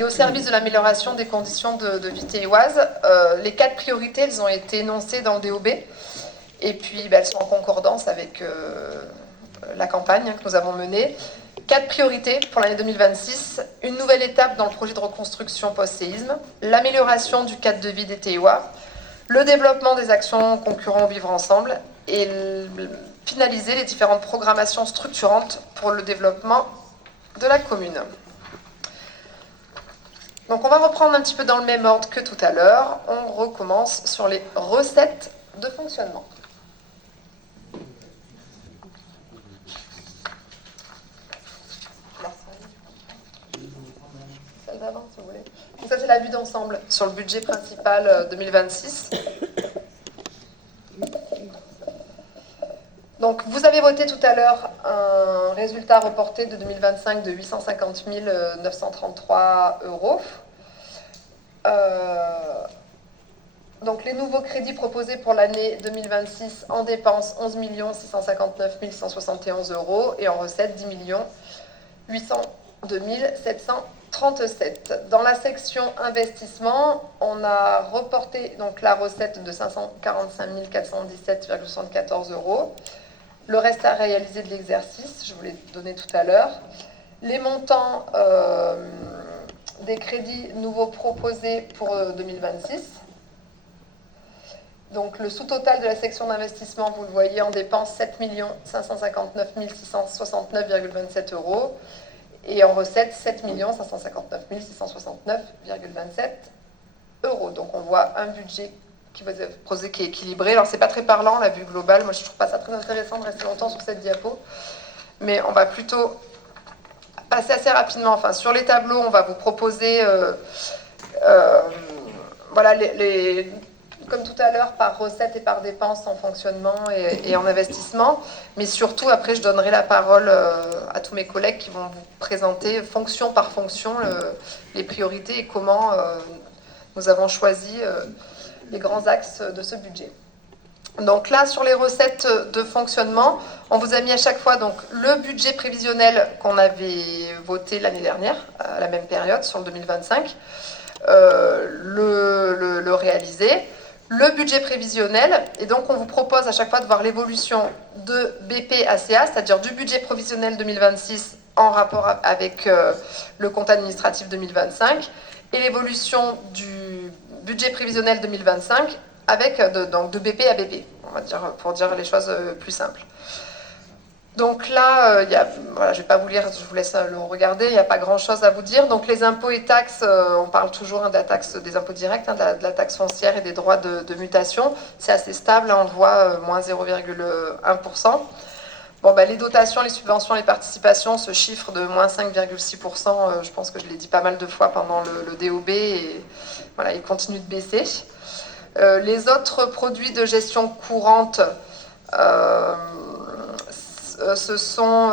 il est au service de l'amélioration des conditions de vie théoises. Les 4 priorités, elles ont été énoncées dans le DOB. Et puis, elles sont en concordance avec la campagne que nous avons menée. 4 priorités pour l'année 2026. Une nouvelle étape dans le projet de reconstruction post-séisme. L'amélioration du cadre de vie des TEOA. Le développement des actions concurrents au vivre ensemble. Et finaliser les différentes programmations structurantes pour le développement de la commune. Donc on va reprendre un petit peu dans le même ordre que tout à l'heure. On recommence sur les recettes de fonctionnement. Celle d'avant, si vous voulez. Donc ça, c'est la vue d'ensemble sur le budget principal 2026. Donc, vous avez voté tout à l'heure un résultat reporté de 2025 de 850 933 euros. Donc, les nouveaux crédits proposés pour l'année 2026 en dépenses, 11 659 171 euros et en recettes, 10 802 737. Dans la section investissement, on a reporté donc, la recette de 545 417,74 euros. Le reste à réaliser de l'exercice, je vous l'ai donné tout à l'heure. Les montants des crédits nouveaux proposés pour 2026. Donc le sous-total de la section d'investissement, vous le voyez, en dépenses 7 559 669,27 euros. Et en recettes, 7 559 669,27 euros. Donc on voit un budget qui est équilibré. Alors c'est pas très parlant la vue globale, moi je trouve pas ça très intéressant de rester longtemps sur cette diapo, mais on va plutôt passer assez rapidement. Enfin sur les tableaux, on va vous proposer voilà comme tout à l'heure par recette et par dépense en fonctionnement et en investissement, mais surtout après je donnerai la parole à tous mes collègues qui vont vous présenter fonction par fonction les priorités et comment nous avons choisi les grands axes de ce budget. Donc là, sur les recettes de fonctionnement, on vous a mis à chaque fois donc, le budget prévisionnel qu'on avait voté l'année dernière, à la même période, sur le 2025, le réalisé, le budget prévisionnel, et donc on vous propose à chaque fois de voir l'évolution de BP-ACA, c'est-à-dire du budget prévisionnel 2026 en rapport avec le compte administratif 2025, et l'évolution du budget prévisionnel 2025 avec donc de BP à BP, on va dire, pour dire les choses plus simples. Donc là, voilà, je ne vais pas vous lire, je vous laisse le regarder, il n'y a pas grand-chose à vous dire. Donc les impôts et taxes, on parle toujours de la taxe des impôts directs, de la taxe foncière et des droits de mutation. C'est assez stable, on le voit, moins 0,1%. Bon, les dotations, les subventions, les participations, ce chiffre de moins 5,6%, je pense que je l'ai dit pas mal de fois pendant le DOB, et voilà, il continue de baisser. Les autres produits de gestion courante, ce sont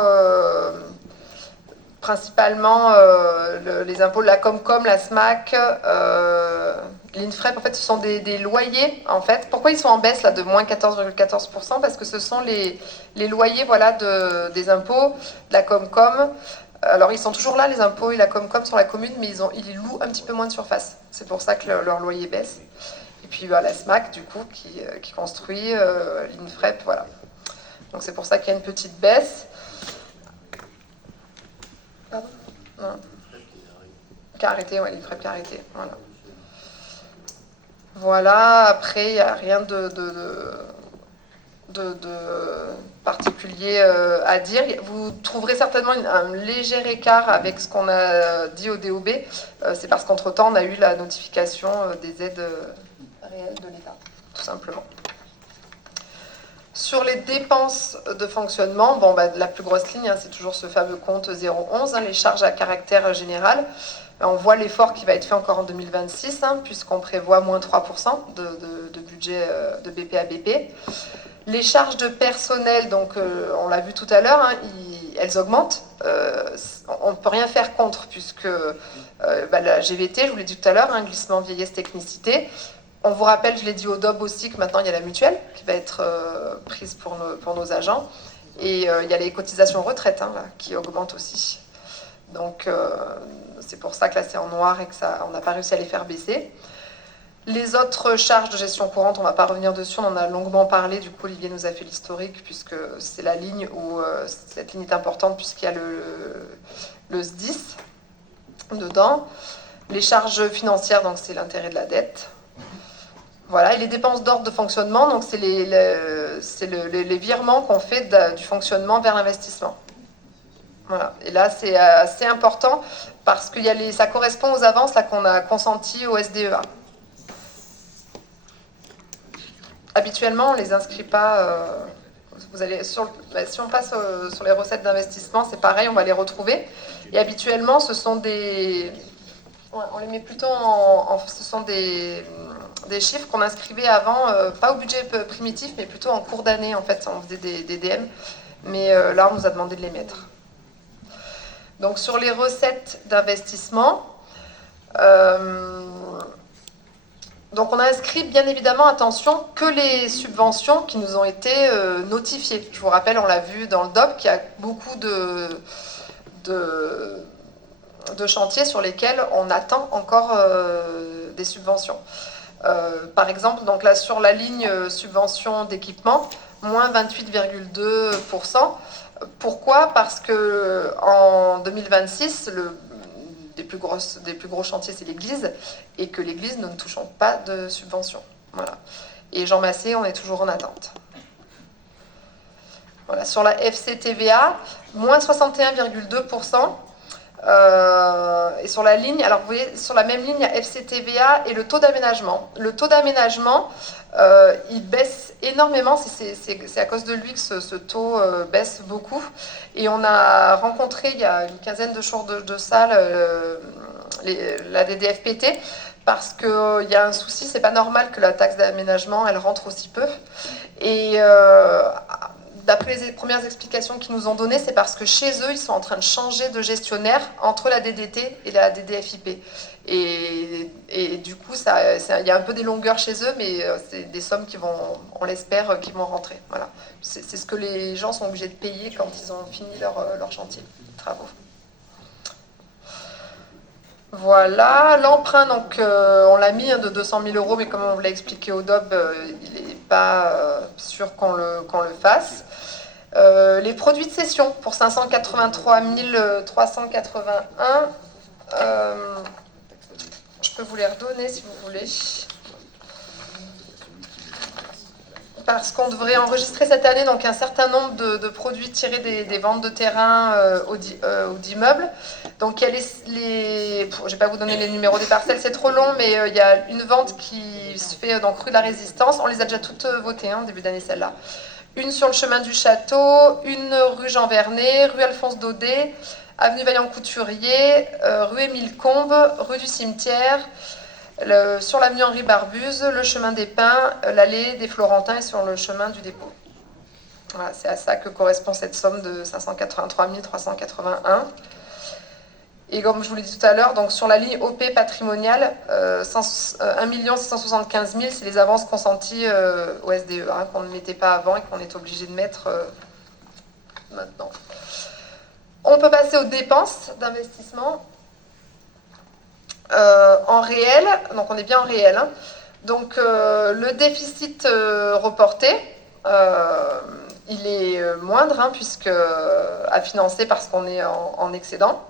principalement les impôts de la Comcom, la SMAC, l'INFREP. En fait, ce sont des loyers. En fait, pourquoi ils sont en baisse là de moins 14,14%? Parce que ce sont les loyers, voilà, des impôts de la Comcom. Alors, ils sont toujours là, les impôts et la Comcom sur la commune, mais ils louent un petit peu moins de surface. C'est pour ça que leur loyer baisse. Et puis la SMAC, du coup, qui construit, l'INFREP, voilà. Donc c'est pour ça qu'il y a une petite baisse. Pardon ? Non. Qui a arrêté, ouais, l'INFREP qui a arrêté, voilà. Voilà, après, il n'y a rien de particulier à dire. Vous trouverez certainement un léger écart avec ce qu'on a dit au DOB. C'est parce qu'entre-temps, on a eu la notification des aides réelles de l'État, tout simplement. Sur les dépenses de fonctionnement, la plus grosse ligne, c'est toujours ce fameux compte 011, les charges à caractère général. On voit l'effort qui va être fait encore en 2026, puisqu'on prévoit moins 3% de budget de BP à BP. Les charges de personnel, donc on l'a vu tout à l'heure, elles augmentent. On ne peut rien faire contre, puisque la GVT, je vous l'ai dit tout à l'heure, glissement vieillesse technicité. On vous rappelle, je l'ai dit au DOB aussi, que maintenant il y a la mutuelle qui va être prise pour nos agents. Et il y a les cotisations retraite qui augmentent aussi. Donc, c'est pour ça que là, c'est en noir et qu'on n'a pas réussi à les faire baisser. Les autres charges de gestion courante, on ne va pas revenir dessus, on en a longuement parlé. Du coup, Olivier nous a fait l'historique, puisque c'est la ligne où cette ligne est importante, puisqu'il y a le SDIS dedans. Les charges financières, donc c'est l'intérêt de la dette. Voilà, et les dépenses d'ordre de fonctionnement, donc c'est les virements qu'on fait du fonctionnement vers l'investissement. Voilà. Et là, c'est assez important parce que ça correspond aux avances là, qu'on a consenties au SDEA. Habituellement, on ne les inscrit pas. Si on passe sur les recettes d'investissement, c'est pareil, on va les retrouver. Et habituellement, ce sont des... On les met plutôt ce sont des chiffres qu'on inscrivait avant, pas au budget primitif, mais plutôt en cours d'année, en fait. On faisait des DM. Mais là, on nous a demandé de les mettre. Donc, sur les recettes d'investissement... Donc on a inscrit bien évidemment, attention, que les subventions qui nous ont été notifiées. Je vous rappelle, on l'a vu dans le DOP, qu'il y a beaucoup de chantiers sur lesquels on attend encore des subventions. Par exemple, donc là sur la ligne subvention d'équipement, moins 28,2%. Pourquoi ? Parce que en 2026, des plus gros chantiers, c'est l'église, et que l'église, nous ne touchons pas de subvention. Voilà. Et Jean Massé, on est toujours en attente. Voilà. Sur la FCTVA, moins 61,2%. Et sur la ligne, alors vous voyez, sur la même ligne, il y a FCTVA et le taux d'aménagement. Le taux d'aménagement, il baisse énormément, c'est à cause de lui que ce taux baisse beaucoup. Et on a rencontré il y a une quinzaine de jours de salle la DDFPT parce qu'il y a un souci, c'est pas normal que la taxe d'aménagement elle rentre aussi peu. Et d'après les premières explications qu'ils nous ont données, c'est parce que chez eux, ils sont en train de changer de gestionnaire entre la DDT et la DDFIP. Et du coup, il y a un peu des longueurs chez eux, mais c'est des sommes qui vont, on l'espère, qui vont rentrer. Voilà. C'est ce que les gens sont obligés de payer quand ils ont fini leur chantier, travaux. Voilà, l'emprunt, donc on l'a mis de 200 000 euros, mais comme on vous l'a expliqué au DOB, il n'est pas sûr qu'on le fasse. Les produits de cession pour 583 381, je peux vous les redonner si vous voulez. Parce qu'on devrait enregistrer cette année donc, un certain nombre de produits tirés des ventes de terrain ou d'immeubles. Donc il y a je ne vais pas vous donner les numéros des parcelles, c'est trop long, mais il y a une vente qui se fait donc, rue de la Résistance. On les a déjà toutes votées en début d'année, celle-là. Une sur le chemin du Château, une rue Jean Vernet, rue Alphonse Daudet, avenue Vaillant-Couturier, rue Émile Combes, rue du Cimetière, sur l'avenue Henri Barbuse, le chemin des Pins, l'allée des Florentins et sur le chemin du dépôt. Voilà, c'est à ça que correspond cette somme de 583 381. Et comme je vous l'ai dit tout à l'heure, donc sur la ligne OP patrimoniale, 1 675 000, c'est les avances consenties au SDE, qu'on ne mettait pas avant et qu'on est obligé de mettre maintenant. On peut passer aux dépenses d'investissement. En réel, donc on est bien en réel. Donc le déficit reporté, il est moindre puisque à financer parce qu'on est en excédent.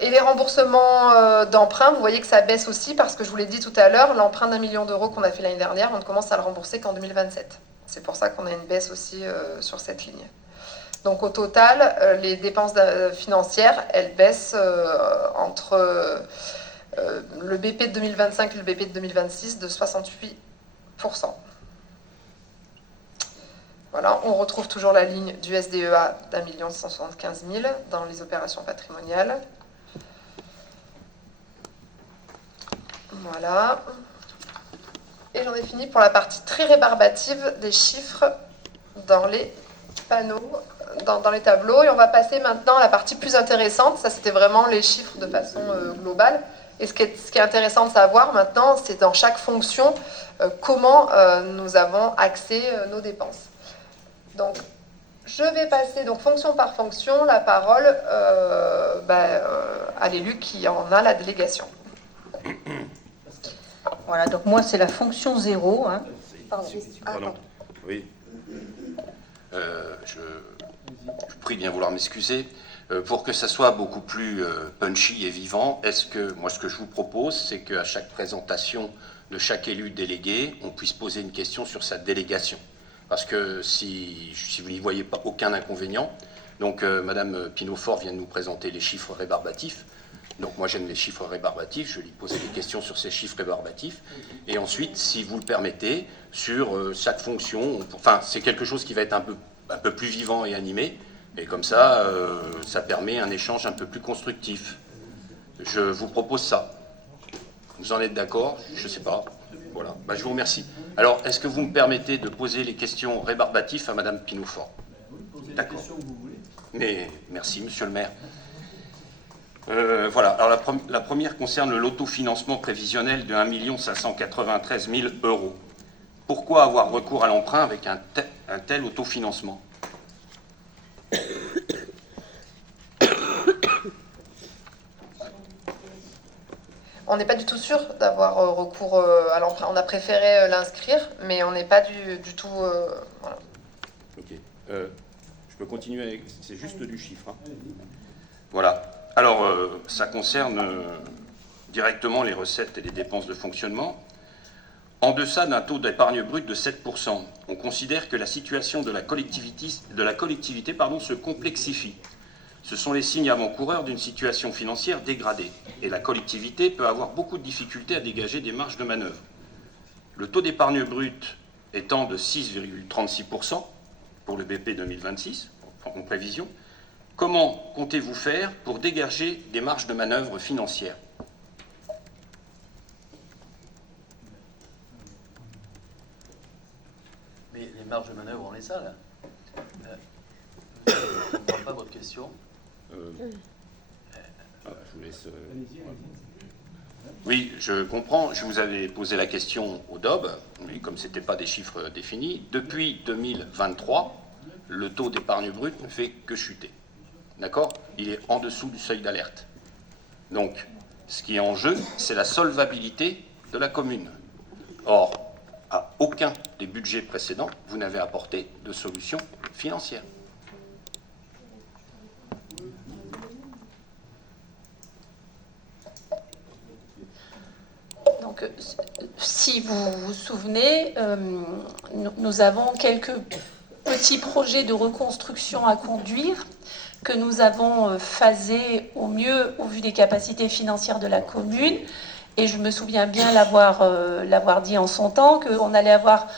Et les remboursements d'emprunt, vous voyez que ça baisse aussi parce que je vous l'ai dit tout à l'heure, l'emprunt d'1 million d'euros qu'on a fait l'année dernière, on ne commence à le rembourser qu'en 2027. C'est pour ça qu'on a une baisse aussi sur cette ligne. Donc au total, les dépenses financières, elles baissent entre le BP de 2025 et le BP de 2026 de 68%. Voilà, on retrouve toujours la ligne du SDEA d'1 175 000 dans les opérations patrimoniales. Voilà. Et j'en ai fini pour la partie très rébarbative des chiffres dans les panneaux, dans les tableaux. Et on va passer maintenant à la partie plus intéressante. Ça, c'était vraiment les chiffres de façon globale. Et ce qui est intéressant de savoir maintenant, c'est dans chaque fonction comment nous avons axé nos dépenses. Donc, Je vais passer donc fonction par fonction la parole à l'élu qui en a la délégation. Voilà, donc moi c'est la fonction 0. Hein. Pardon. Oui. Je prie de bien vouloir m'excuser. Pour que ça soit beaucoup plus punchy et vivant, ce que je vous propose, c'est qu'à chaque présentation de chaque élu délégué, on puisse poser une question sur sa délégation. Parce que si vous n'y voyez pas aucun inconvénient, donc Madame Pinot-Fort vient de nous présenter les chiffres rébarbatifs. Donc moi j'aime les chiffres rébarbatifs, je vais lui poser des questions sur ces chiffres rébarbatifs. Et ensuite, si vous le permettez, sur chaque fonction, c'est quelque chose qui va être un peu plus vivant et animé. Et comme ça, ça permet un échange un peu plus constructif. Je vous propose ça. Vous en êtes d'accord? Je ne sais pas. Voilà. Je vous remercie. Alors, est-ce que vous me permettez de poser les questions rébarbatives à Madame Pinot-Fort? D'accord. Mais merci, Monsieur le maire. Voilà. Alors, la première concerne l'autofinancement prévisionnel de 1 593 000 €. Pourquoi avoir recours à l'emprunt avec un tel autofinancement? On n'est pas du tout sûr d'avoir recours à l'emprunt. On a préféré l'inscrire, mais on n'est pas du tout... voilà. Ok. Je peux continuer avec... C'est juste du chiffre. Hein. Voilà. Alors, ça concerne directement les recettes et les dépenses de fonctionnement. En deçà d'un taux d'épargne brute de 7%, on considère que la situation de la collectivité se complexifie. Ce sont les signes avant-coureurs d'une situation financière dégradée, et la collectivité peut avoir beaucoup de difficultés à dégager des marges de manœuvre. Le taux d'épargne brute étant de 6,36% pour le BP 2026, en prévision, comment comptez-vous faire pour dégager des marges de manœuvre financières? Mais les marges de manœuvre, on les a là. Je ne comprends pas votre question. Je vous laisse. Oui, je comprends. Je vous avais posé la question au DOB, mais comme ce n'était pas des chiffres définis. Depuis 2023, le taux d'épargne brute ne fait que chuter. D'accord? Il est en dessous du seuil d'alerte. Donc, ce qui est en jeu, c'est la solvabilité de la commune. Or, à aucun des budgets précédents, vous n'avez apporté de solution financière. Donc, si vous vous souvenez, nous avons quelques petits projets de reconstruction à conduire que nous avons phasés au mieux au vu des capacités financières de la commune. Et je me souviens bien l'avoir dit en son temps, qu'on allait avoir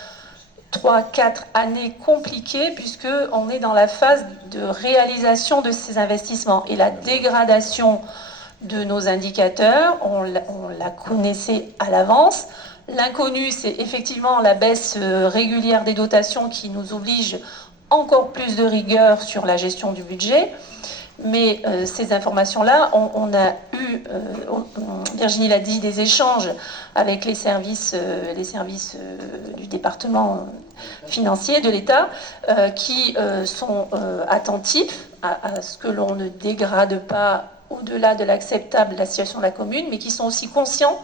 3-4 années compliquées, puisqu'on est dans la phase de réalisation de ces investissements. Et la dégradation de nos indicateurs, on la connaissait à l'avance. L'inconnu, c'est effectivement la baisse régulière des dotations qui nous oblige encore plus de rigueur sur la gestion du budget. Mais ces informations-là, on a eu, Virginie l'a dit, des échanges avec les services du département financier de l'État qui sont attentifs à ce que l'on ne dégrade pas au-delà de l'acceptable la situation de la commune, mais qui sont aussi conscients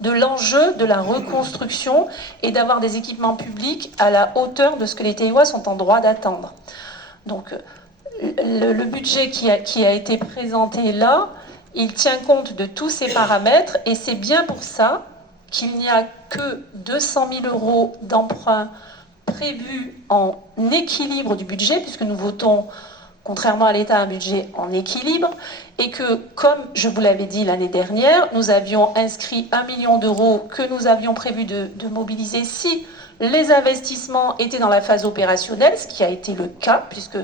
de l'enjeu de la reconstruction et d'avoir des équipements publics à la hauteur de ce que les Taillois sont en droit d'attendre. Donc, le budget qui a été présenté là, il tient compte de tous ces paramètres, et c'est bien pour ça qu'il n'y a que 200 000 € d'emprunt prévus en équilibre du budget, puisque nous votons, contrairement à l'État, un budget en équilibre, et que, comme je vous l'avais dit l'année dernière, nous avions inscrit 1 million d'euros que nous avions prévu de mobiliser si les investissements étaient dans la phase opérationnelle, ce qui a été le cas, puisque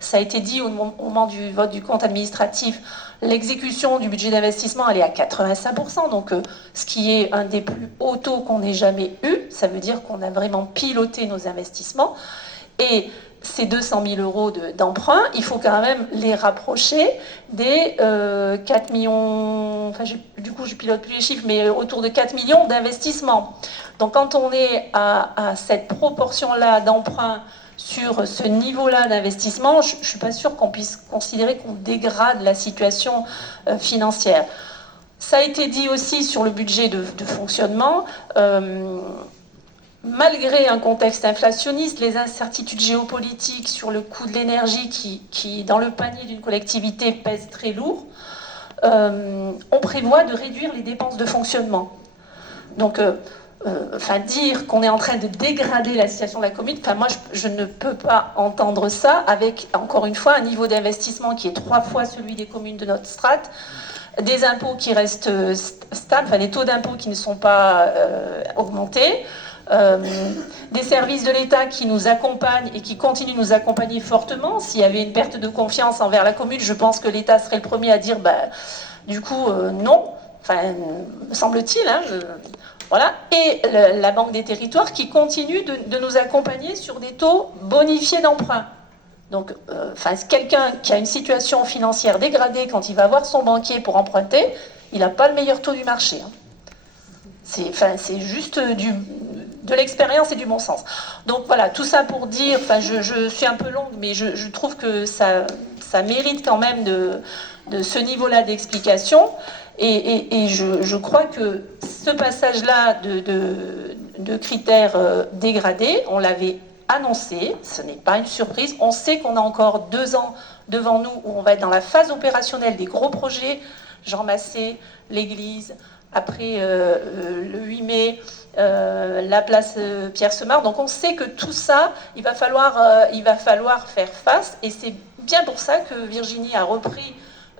ça a été dit au moment du vote du compte administratif, l'exécution du budget d'investissement, elle est à 85%, donc ce qui est un des plus hauts taux qu'on ait jamais eu. Ça veut dire qu'on a vraiment piloté nos investissements. Et ces 200 000 € d'emprunt, il faut quand même les rapprocher des 4 millions, enfin du coup je pilote plus les chiffres, mais autour de 4 millions d'investissements. Donc quand on est à cette proportion-là d'emprunt sur ce niveau-là d'investissement, je ne suis pas sûre qu'on puisse considérer qu'on dégrade la situation financière. Ça a été dit aussi sur le budget de fonctionnement. Malgré un contexte inflationniste, les incertitudes géopolitiques sur le coût de l'énergie qui, dans le panier d'une collectivité, pèse très lourd, on prévoit de réduire les dépenses de fonctionnement. Donc, dire qu'on est en train de dégrader la situation de la commune, moi, je ne peux pas entendre ça avec, encore une fois, un niveau d'investissement qui est 3 fois celui des communes de notre strate, des impôts qui restent stables, des taux d'impôts qui ne sont pas augmentés, des services de l'État qui nous accompagnent et qui continuent de nous accompagner fortement. S'il y avait une perte de confiance envers la commune, je pense que l'État serait le premier à dire du coup non, me semble-t-il. Voilà. Et la Banque des Territoires qui continue de nous accompagner sur des taux bonifiés d'emprunt. Donc, quelqu'un qui a une situation financière dégradée, quand il va voir son banquier pour emprunter, il n'a pas le meilleur taux du marché. C'est juste de l'expérience et du bon sens. Donc voilà, tout ça pour dire, je suis un peu longue, mais je trouve que ça mérite quand même de ce niveau-là d'explication. Et je crois que ce passage-là de critères dégradés, on l'avait annoncé, ce n'est pas une surprise. On sait qu'on a encore 2 ans devant nous où on va être dans la phase opérationnelle des gros projets, Jean Massé, l'église, après le 8 mai, la place Pierre-Semard. Donc on sait que tout ça, il va falloir faire face, et c'est bien pour ça que Virginie a repris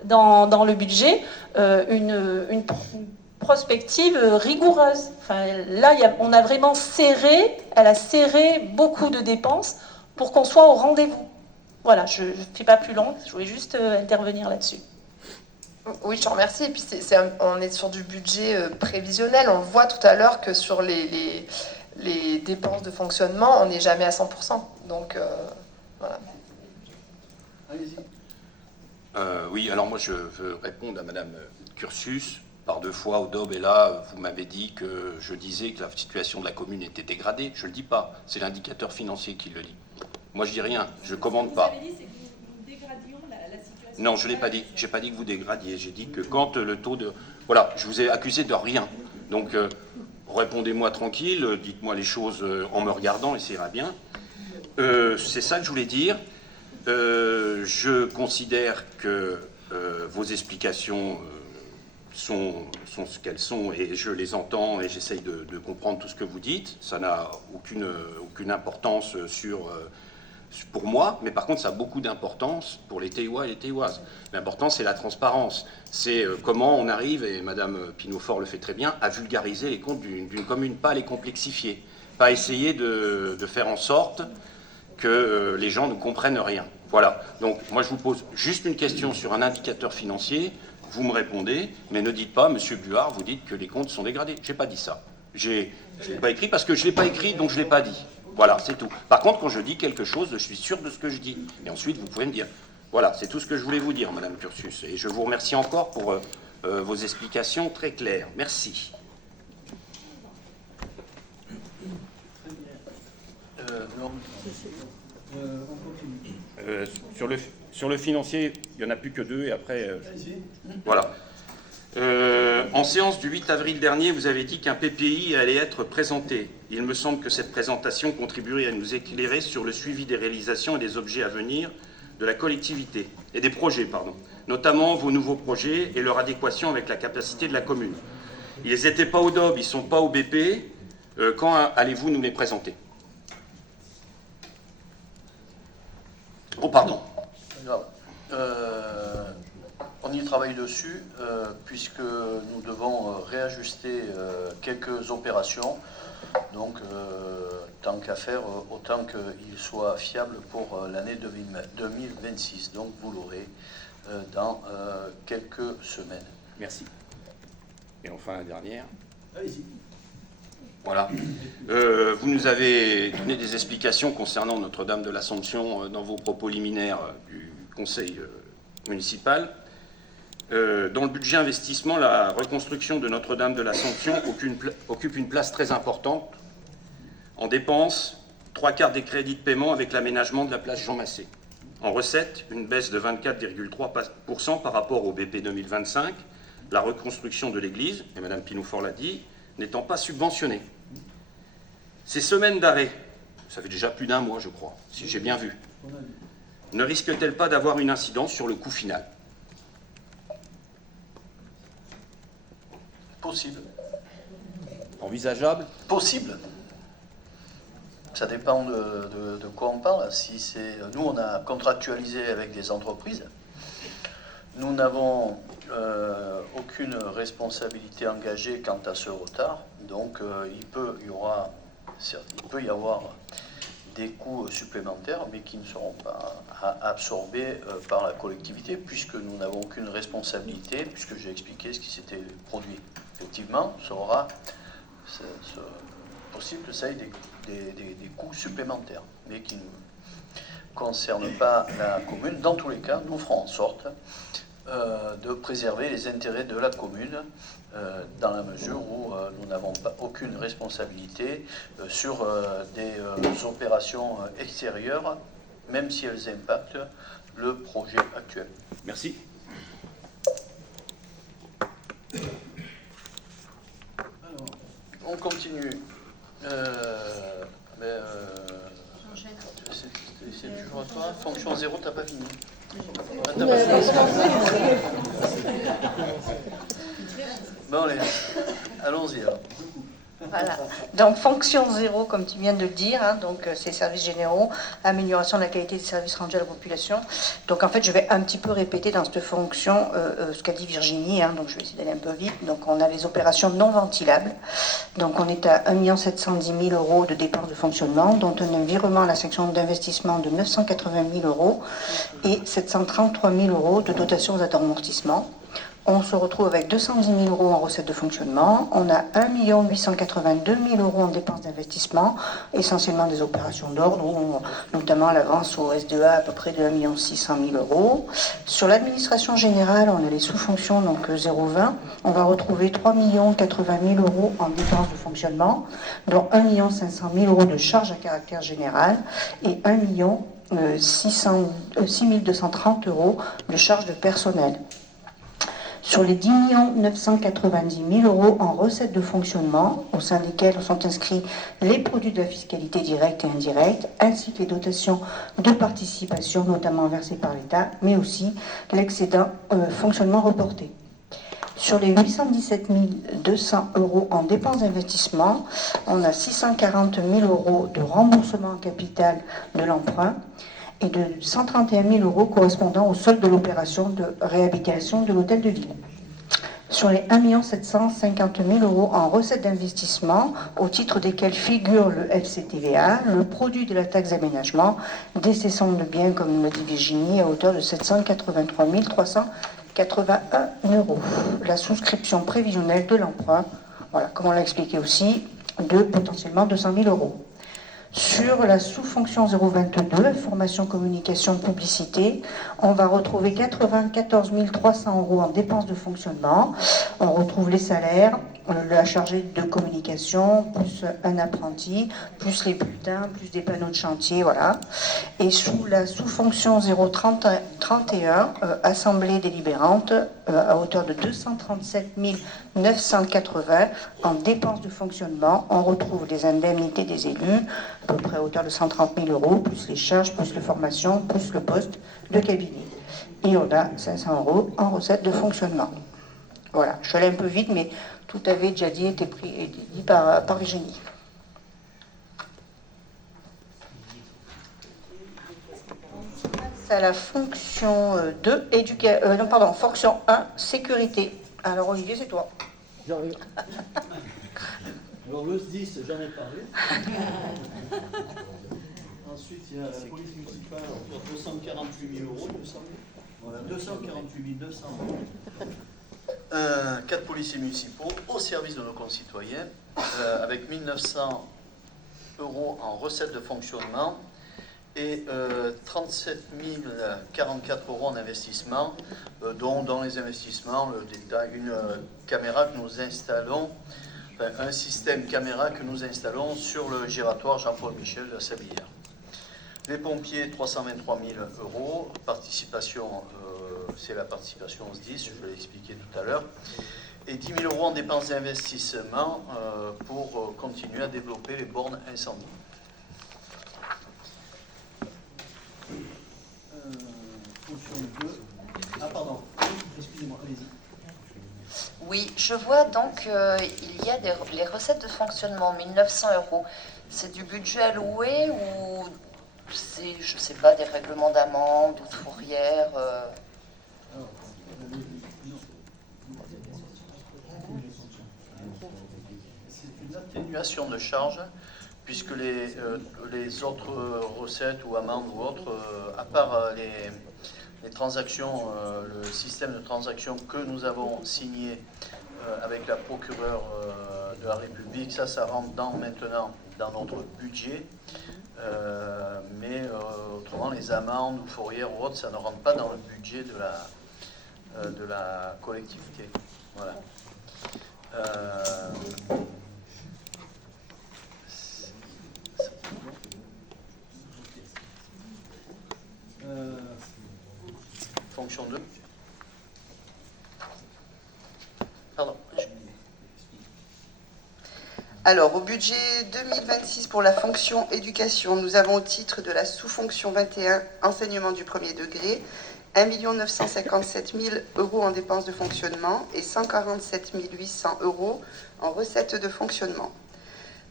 dans le budget une prospective rigoureuse. Là, on a vraiment elle a serré beaucoup de dépenses pour qu'on soit au rendez-vous. Voilà, je ne suis pas plus longue, je voulais juste intervenir là-dessus. Oui, je te remercie. Et puis, on est sur du budget prévisionnel. On le voit tout à l'heure que sur les dépenses de fonctionnement, on n'est jamais à 100%. Donc, voilà. Allez-y. Oui, alors moi, je veux répondre à Madame Cursus. Par 2 fois, Audob est là, vous m'avez dit que je disais que la situation de la commune était dégradée. Je ne le dis pas, c'est l'indicateur financier qui le dit. Moi, je dis rien, je ne commande pas. Non, je ne l'ai pas dit. Je n'ai pas dit que vous dégradiez. J'ai dit que quand le taux de... Voilà, je vous ai accusé de rien. Donc, répondez-moi tranquille, dites-moi les choses en me regardant et ça ira bien. C'est ça que je voulais dire. Je considère que vos explications sont ce qu'elles sont et je les entends et j'essaye de comprendre tout ce que vous dites. Ça n'a aucune importance pour moi, mais par contre, ça a beaucoup d'importance pour les Théois et les Théoises. L'important, c'est la transparence. C'est comment on arrive, et Madame Pinot-Fort le fait très bien, à vulgariser les comptes d'une commune, pas à les complexifier, pas essayer de faire en sorte que les gens ne comprennent rien. Voilà. Donc, moi, je vous pose juste une question sur un indicateur financier. Vous me répondez, mais ne dites pas, Monsieur Buard, vous dites que les comptes sont dégradés. Je n'ai pas dit ça. Je ne l'ai pas écrit parce que je ne l'ai pas écrit, donc je ne l'ai pas dit. Voilà, c'est tout. Par contre, quand je dis quelque chose, je suis sûr de ce que je dis. Et ensuite, vous pouvez me dire. Voilà, c'est tout ce que je voulais vous dire, Madame Cursus. Et je vous remercie encore pour vos explications très claires. Merci. Sur le financier, il n'y en a plus que 2 et après... voilà. En séance du 8 avril dernier, vous avez dit qu'un PPI allait être présenté. Il me semble que cette présentation contribuerait à nous éclairer sur le suivi des réalisations et des objets à venir de la collectivité, et des projets, pardon, notamment vos nouveaux projets et leur adéquation avec la capacité de la commune. Ils n'étaient pas au DOB, ils ne sont pas au BP. Quand allez-vous nous les présenter ? Oh, pardon. On y travaille dessus, puisque nous devons réajuster quelques opérations. Donc, tant qu'à faire, autant qu'il soit fiable pour l'année 2026. Donc, vous l'aurez dans quelques semaines. Merci. Et enfin, la dernière. Allez-y. Voilà. Vous nous avez donné des explications concernant Notre-Dame de l'Assomption dans vos propos liminaires du Conseil municipal. Dans le budget investissement, la reconstruction de Notre-Dame de l'Assomption occupe une place très importante. En dépenses, 3/4 des crédits de paiement avec l'aménagement de la place Jean Massé. En recette, une baisse de 24,3% par rapport au BP 2025, la reconstruction de l'église, et Mme Pinoufort l'a dit, n'étant pas subventionnée. Ces semaines d'arrêt, ça fait déjà plus d'un mois, je crois, si j'ai bien vu, ne risquent-elles pas d'avoir une incidence sur le coût final? Possible. Envisageable? Possible. Ça dépend de quoi on parle. Si c'est, nous, on a contractualisé avec des entreprises. Nous n'avons aucune responsabilité engagée quant à ce retard. Donc, il peut y avoir des coûts supplémentaires, mais qui ne seront pas absorbés par la collectivité, puisque nous n'avons aucune responsabilité, puisque j'ai expliqué ce qui s'était produit. Effectivement, c'est possible que ça ait des coûts supplémentaires, mais qui ne concernent pas la commune. Dans tous les cas, nous ferons en sorte de préserver les intérêts de la commune dans la mesure où nous n'avons aucune responsabilité sur des opérations extérieures, même si elles impactent le projet actuel. Merci. Alors, on continue. C'est toujours à toi. Fonction 0, t'as pas fini. Ah, t'as pas fini. Bon, allez, allons-y alors. Voilà. Donc, fonction 0, comme tu viens de le dire, hein, donc c'est services généraux, amélioration de la qualité des services rendus à la population. Donc, en fait, je vais un petit peu répéter dans cette fonction ce qu'a dit Virginie, hein, donc je vais essayer d'aller un peu vite. Donc, on a les opérations non ventilables. Donc, on est à 1 710 000 € de dépenses de fonctionnement, dont un virement à la section d'investissement de 980 000 € et 733 000 € de dotation aux amortissements. On se retrouve avec 210 000 € en recettes de fonctionnement. On a 1 882 000 € en dépenses d'investissement, essentiellement des opérations d'ordre, notamment l'avance au SDA à peu près de 1 600 000 € Sur l'administration générale, on a les sous-fonctions, donc 0,20. On va retrouver 3 080 000 € en dépenses de fonctionnement, dont 1 500 000 € de charges à caractère général et 1 6 230 € de charges de personnel. Sur les 10 990 000 € en recettes de fonctionnement, au sein desquelles sont inscrits les produits de la fiscalité directe et indirecte, ainsi que les dotations de participation, notamment versées par l'État, mais aussi l'excédent fonctionnement reporté. Sur les 817 200 € en dépenses d'investissement, on a 640 000 € de remboursement en capital de l'emprunt, et de 131 000 € correspondant au solde de l'opération de réhabilitation de l'hôtel de ville. Sur les 1 750 000 € en recettes d'investissement, au titre desquels figure le FCTVA, le produit de la taxe d'aménagement, des cessions de biens, comme le dit Virginie, à hauteur de 783 381 €. La souscription prévisionnelle de l'emprunt, voilà, comme on l'a expliqué aussi, de potentiellement 200 000 €. Sur la sous-fonction 022, formation, communication, publicité, on va retrouver 94 300 € en dépenses de fonctionnement. On retrouve les salaires, la chargée de communication, plus un apprenti, plus les bulletins, plus des panneaux de chantier, voilà. Et sous la sous-fonction 031, assemblée délibérante, à hauteur de 237 980 en dépenses de fonctionnement, on retrouve les indemnités des élus, à peu près à hauteur de 130 000 €, plus les charges, plus les formations, plus le poste de cabinet. Et on a 500 € en recettes de fonctionnement. Voilà, je suis allée un peu vite, mais tout avait déjà été dit par Virginie. À la fonction 2, fonction 1, sécurité. Alors Olivier, c'est toi. J'arrive. Alors le SDIS, j'en ai parlé. Ensuite, il y a la police municipale pour 248 000 €, il me semble. Voilà, 248 200 €. 4 policiers municipaux au service de nos concitoyens, avec 1 900 € en recettes de fonctionnement et 37 044 € en investissement, dont dans les investissements, le détail, une caméra que nous installons un système caméra que nous installons sur le giratoire Jean-Paul Michel de Sablières. Les pompiers, 323 000 euros. Participation, c'est la participation au SDIS, je l'ai expliqué tout à l'heure. Et 10 000 euros en dépenses d'investissement pour continuer à développer les bornes incendie. Fonction 2. Ah, pardon. Excusez-moi, allez-y. Oui, je vois donc il y a les recettes de fonctionnement, 1 900 euros. C'est du budget alloué ou c'est, je ne sais pas, des règlements d'amende ou de fourrière C'est une atténuation de charges, puisque les autres recettes ou amendes ou autres, à part les transactions, le système de transactions que nous avons signé avec la procureure de la République, ça rentre maintenant dans notre budget. Mais autrement, les amendes ou fourrières ou autres, ça ne rentre pas dans le budget de la collectivité. Voilà. Fonction 2. Pardon. Alors, au budget 2026 pour la fonction éducation, nous avons au titre de la sous-fonction 21, enseignement du premier degré, 1 957 000 euros en dépenses de fonctionnement et 147 800 euros en recettes de fonctionnement.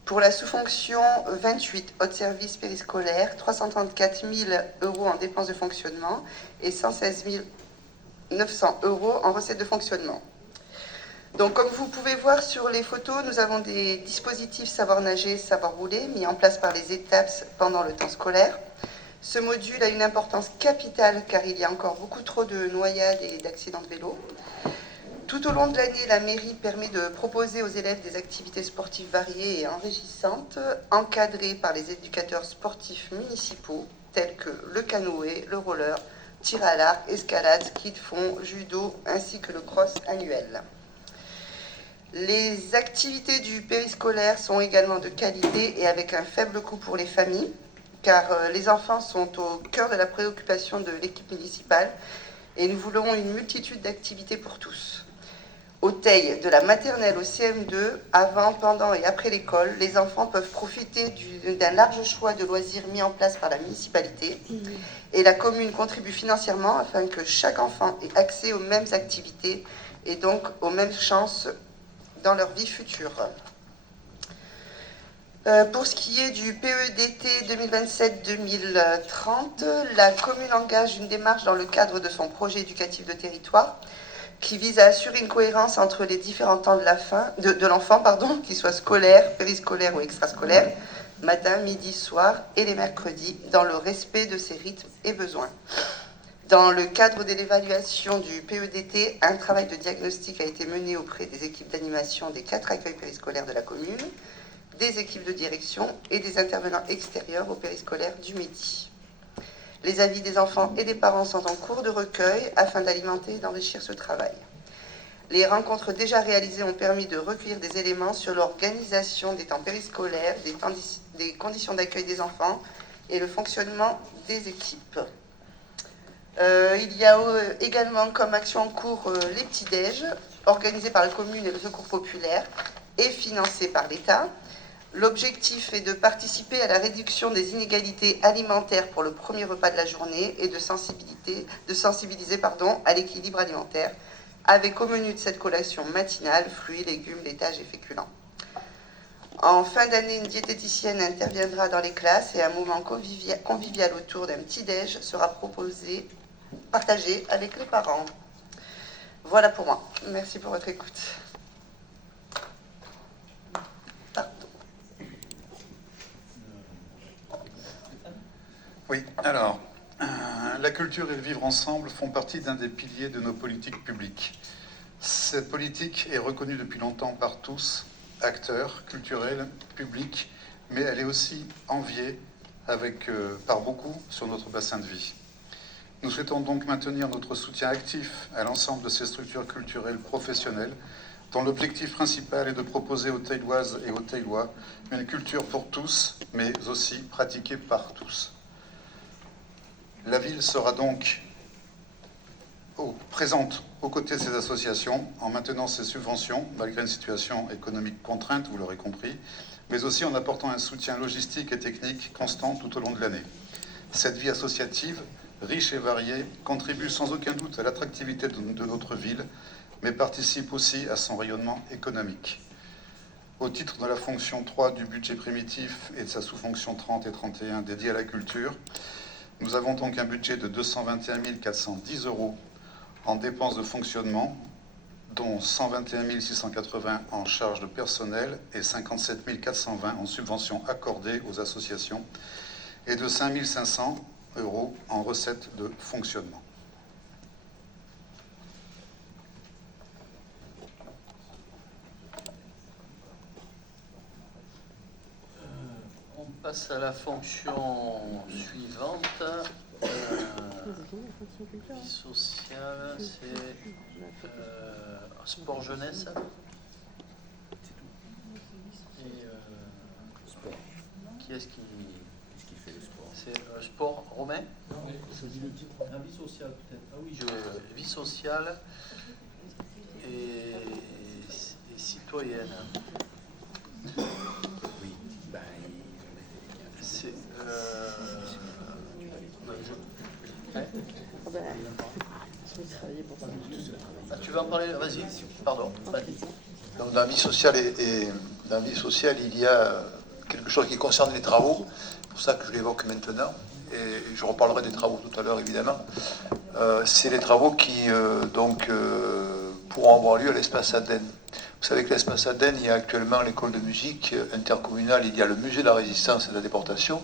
Pour la sous-fonction 28, haute service périscolaire, 334 000 euros en dépenses de fonctionnement et 116 900 euros en recettes de fonctionnement. Donc, comme vous pouvez voir sur les photos, nous avons des dispositifs savoir nager, savoir rouler mis en place par les étapes pendant le temps scolaire. Ce module a une importance capitale car il y a encore beaucoup trop de noyades et d'accidents de vélo. Tout au long de l'année, la mairie permet de proposer aux élèves des activités sportives variées et enrichissantes, encadrées par les éducateurs sportifs municipaux, tels que le canoë, le roller, tir à l'arc, escalade, ski de fond, judo, ainsi que le cross annuel. Les activités du périscolaire sont également de qualité et avec un faible coût pour les familles, car les enfants sont au cœur de la préoccupation de l'équipe municipale et nous voulons une multitude d'activités pour tous. Au TEI, de la maternelle au CM2, avant, pendant et après l'école, les enfants peuvent profiter d'un large choix de loisirs mis en place par la municipalité et la commune contribue financièrement afin que chaque enfant ait accès aux mêmes activités et donc aux mêmes chances dans leur vie future. Pour ce qui est du PEDT 2027-2030, la commune engage une démarche dans le cadre de son projet éducatif de territoire qui vise à assurer une cohérence entre les différents temps de l'enfant, qu'ils soient scolaires, périscolaires ou extrascolaires, matin, midi, soir et les mercredis, dans le respect de ses rythmes et besoins. Dans le cadre de l'évaluation du PEDT, un travail de diagnostic a été mené auprès des équipes d'animation des 4 accueils périscolaires de la commune, des équipes de direction et des intervenants extérieurs au périscolaire du Midi. Les avis des enfants et des parents sont en cours de recueil afin d'alimenter et d'enrichir ce travail. Les rencontres déjà réalisées ont permis de recueillir des éléments sur l'organisation des temps périscolaires, des conditions d'accueil des enfants et le fonctionnement des équipes. Il y a également comme action en cours les petits-déj, organisés par la commune et le secours populaire et financés par l'État. L'objectif est de participer à la réduction des inégalités alimentaires pour le premier repas de la journée et de sensibiliser à l'équilibre alimentaire, avec au menu de cette collation matinale fruits, légumes, laitages et féculents. En fin d'année, une diététicienne interviendra dans les classes et un moment convivial autour d'un petit-déj sera partagé avec les parents. Voilà pour moi. Merci pour votre écoute. Pardon. Oui, alors, la culture et le vivre ensemble font partie d'un des piliers de nos politiques publiques. Cette politique est reconnue depuis longtemps par tous, acteurs culturels, publics, mais elle est aussi enviée par beaucoup sur notre bassin de vie. Nous souhaitons donc maintenir notre soutien actif à l'ensemble de ces structures culturelles professionnelles dont l'objectif principal est de proposer aux Tailloises et aux Taillois une culture pour tous, mais aussi pratiquée par tous. La ville sera donc présente aux côtés de ces associations en maintenant ses subventions, malgré une situation économique contrainte, vous l'aurez compris, mais aussi en apportant un soutien logistique et technique constant tout au long de l'année. Cette vie associative, riche et variée, contribue sans aucun doute à l'attractivité de notre ville, mais participe aussi à son rayonnement économique. Au titre de la fonction 3 du budget primitif et de sa sous-fonction 30 et 31 dédiée à la culture, nous avons donc un budget de 221 410 € en dépenses de fonctionnement, dont 121 680 en charges de personnel et 57 420 en subventions accordées aux associations, et de 5 500 € en recettes de fonctionnement. On passe à la fonction suivante. Vie sociale, c'est sport jeunesse. Et qui est-ce qui fait le sport? C'est sport romain? Non, ça dit le titre. La vie sociale peut-être. Ah oui, Vie sociale et citoyenne. Oui, ben, C'est tu veux en parler? Vas-y, pardon. donc dans la vie sociale dans la vie sociale, il y a quelque chose qui concerne les travaux. C'est pour ça que je l'évoque maintenant. Et je reparlerai des travaux tout à l'heure, évidemment. C'est les travaux qui pourront avoir lieu à l'espace Aden. Vous savez que l'espace Aden, il y a actuellement l'école de musique intercommunale, il y a le musée de la résistance et de la déportation.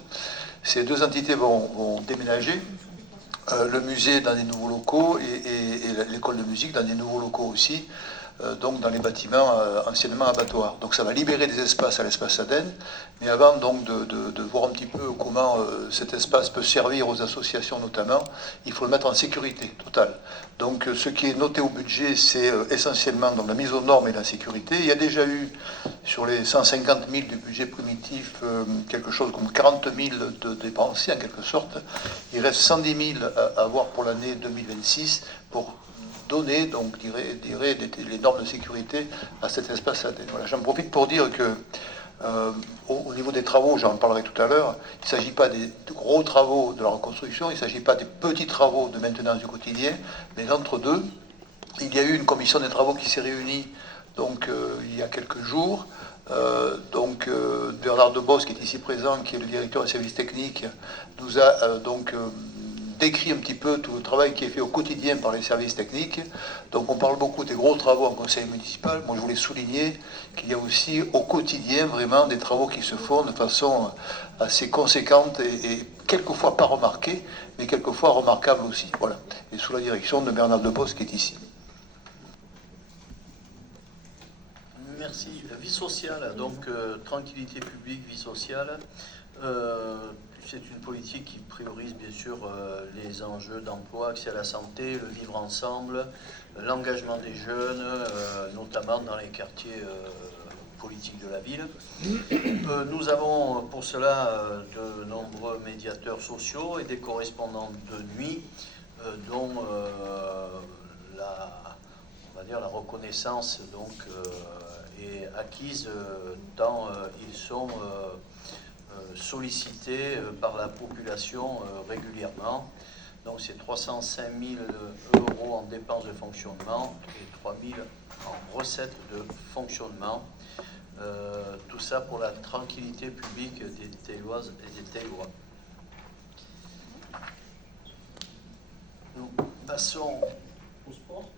Ces deux entités vont déménager. Le musée dans des nouveaux locaux et l'école de musique dans des nouveaux locaux aussi, donc dans les bâtiments anciennement abattoirs. Donc ça va libérer des espaces à l'espace Aden, mais avant donc de voir un petit peu comment cet espace peut servir aux associations notamment, il faut le mettre en sécurité totale. Donc ce qui est noté au budget, c'est essentiellement dans la mise aux normes et la sécurité. Il y a déjà eu sur les 150 000 du budget primitif quelque chose comme 40 000 de dépensés en quelque sorte. Il reste 110 000 à avoir pour l'année 2026 pour donner, donc, les normes de sécurité à cet espace Aden. Voilà, j'en profite pour dire que au niveau des travaux, j'en parlerai tout à l'heure, il ne s'agit pas des gros travaux de la reconstruction, il ne s'agit pas des petits travaux de maintenance du quotidien, mais entre deux, il y a eu une commission des travaux qui s'est réunie donc, il y a quelques jours. Bernard Debos, qui est ici présent, qui est le directeur des services techniques, nous a décrit un petit peu tout le travail qui est fait au quotidien par les services techniques. Donc on parle beaucoup des gros travaux en conseil municipal. Moi je voulais souligner qu'il y a aussi au quotidien vraiment des travaux qui se font de façon assez conséquente et quelquefois pas remarquée, mais quelquefois remarquable aussi. Voilà. Et sous la direction de Bernard Debos qui est ici. Merci. Vie sociale, donc tranquillité publique, vie sociale. C'est une politique qui priorise bien sûr les enjeux d'emploi, accès à la santé, le vivre ensemble, l'engagement des jeunes, notamment dans les quartiers politiques de la ville. Nous avons pour cela de nombreux médiateurs sociaux et des correspondants de nuit dont la reconnaissance donc, est acquise tant ils sont sollicités par la population régulièrement. Donc c'est 305 000 € en dépenses de fonctionnement et 3 000 en recettes de fonctionnement. Tout ça pour la tranquillité publique des Tailloises et des Taillois. Nous passons au sport.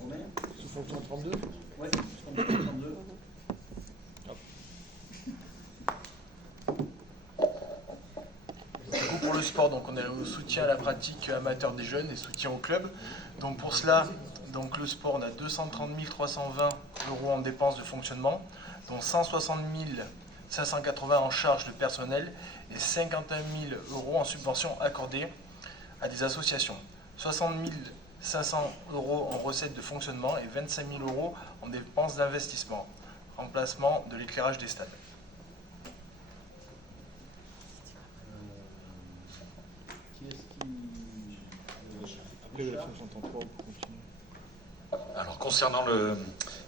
Romain ? Sous fonction 32 ? Oui, sous fonction 32. Du coup, pour le sport, donc on est au soutien à la pratique amateur des jeunes et soutien au club. Donc pour cela, donc le sport, on a 230 320 € en dépenses de fonctionnement, dont 160 580 en charges de personnel et 51 000 € en subventions accordées à des associations. 60 000 500 euros en recettes de fonctionnement et 25 000 euros en dépenses d'investissement. Remplacement de l'éclairage des stades. Qui est-ce qui... Après la 533, on peut continuer. Alors concernant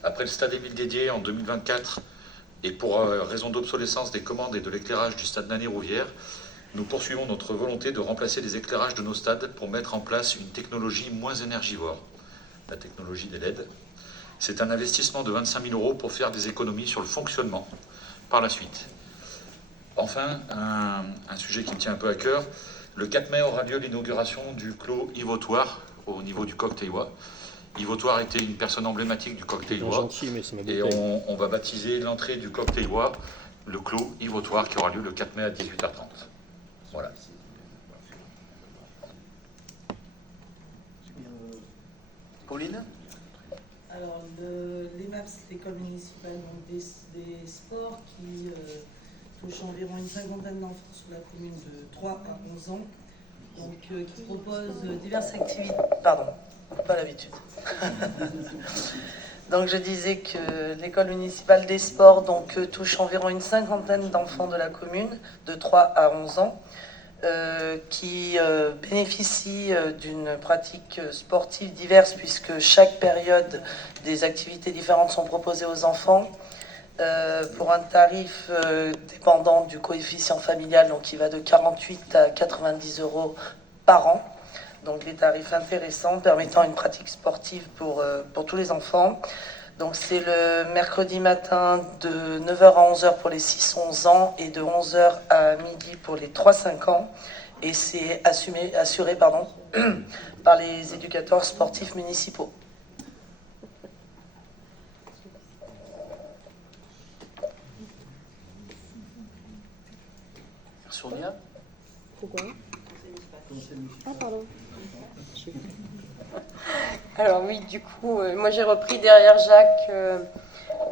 après le stade Émile Didier en 2024 et pour raison d'obsolescence des commandes et de l'éclairage du stade Nani-Rouvière, nous poursuivons notre volonté de remplacer les éclairages de nos stades pour mettre en place une technologie moins énergivore, la technologie des LED. C'est un investissement de 25 000 euros pour faire des économies sur le fonctionnement par la suite. Enfin, un sujet qui me tient un peu à cœur, le 4 mai aura lieu l'inauguration du clos Yves Autoire au niveau du Coq-Théois. Yves Autoire était une personne emblématique du Coq-Théois et on va baptiser l'entrée du Coq-Théois, le clos Yves Autoire qui aura lieu le 4 mai à 18h30. Voilà. Pauline? Alors, l'EMAPS, l'école municipale donc des sports, qui touche environ une cinquantaine d'enfants sur la commune de 3 à 11 ans, donc qui propose diverses activités. Pardon, pas l'habitude. Donc je disais que l'école municipale des sports touche environ une cinquantaine d'enfants de la commune de 3 à 11 ans. Qui bénéficient d'une pratique sportive diverse puisque chaque période des activités différentes sont proposées aux enfants pour un tarif dépendant du coefficient familial, donc qui va de 48 à 90 euros par an. Donc des tarifs intéressants permettant une pratique sportive pour tous les enfants. Donc c'est le mercredi matin de 9h à 11h pour les 6-11 ans et de 11h à midi pour les 3-5 ans. Et c'est assuré par les éducateurs sportifs municipaux. Sonia? Pourquoi? Ah pardon. Alors oui, du coup, moi j'ai repris derrière Jacques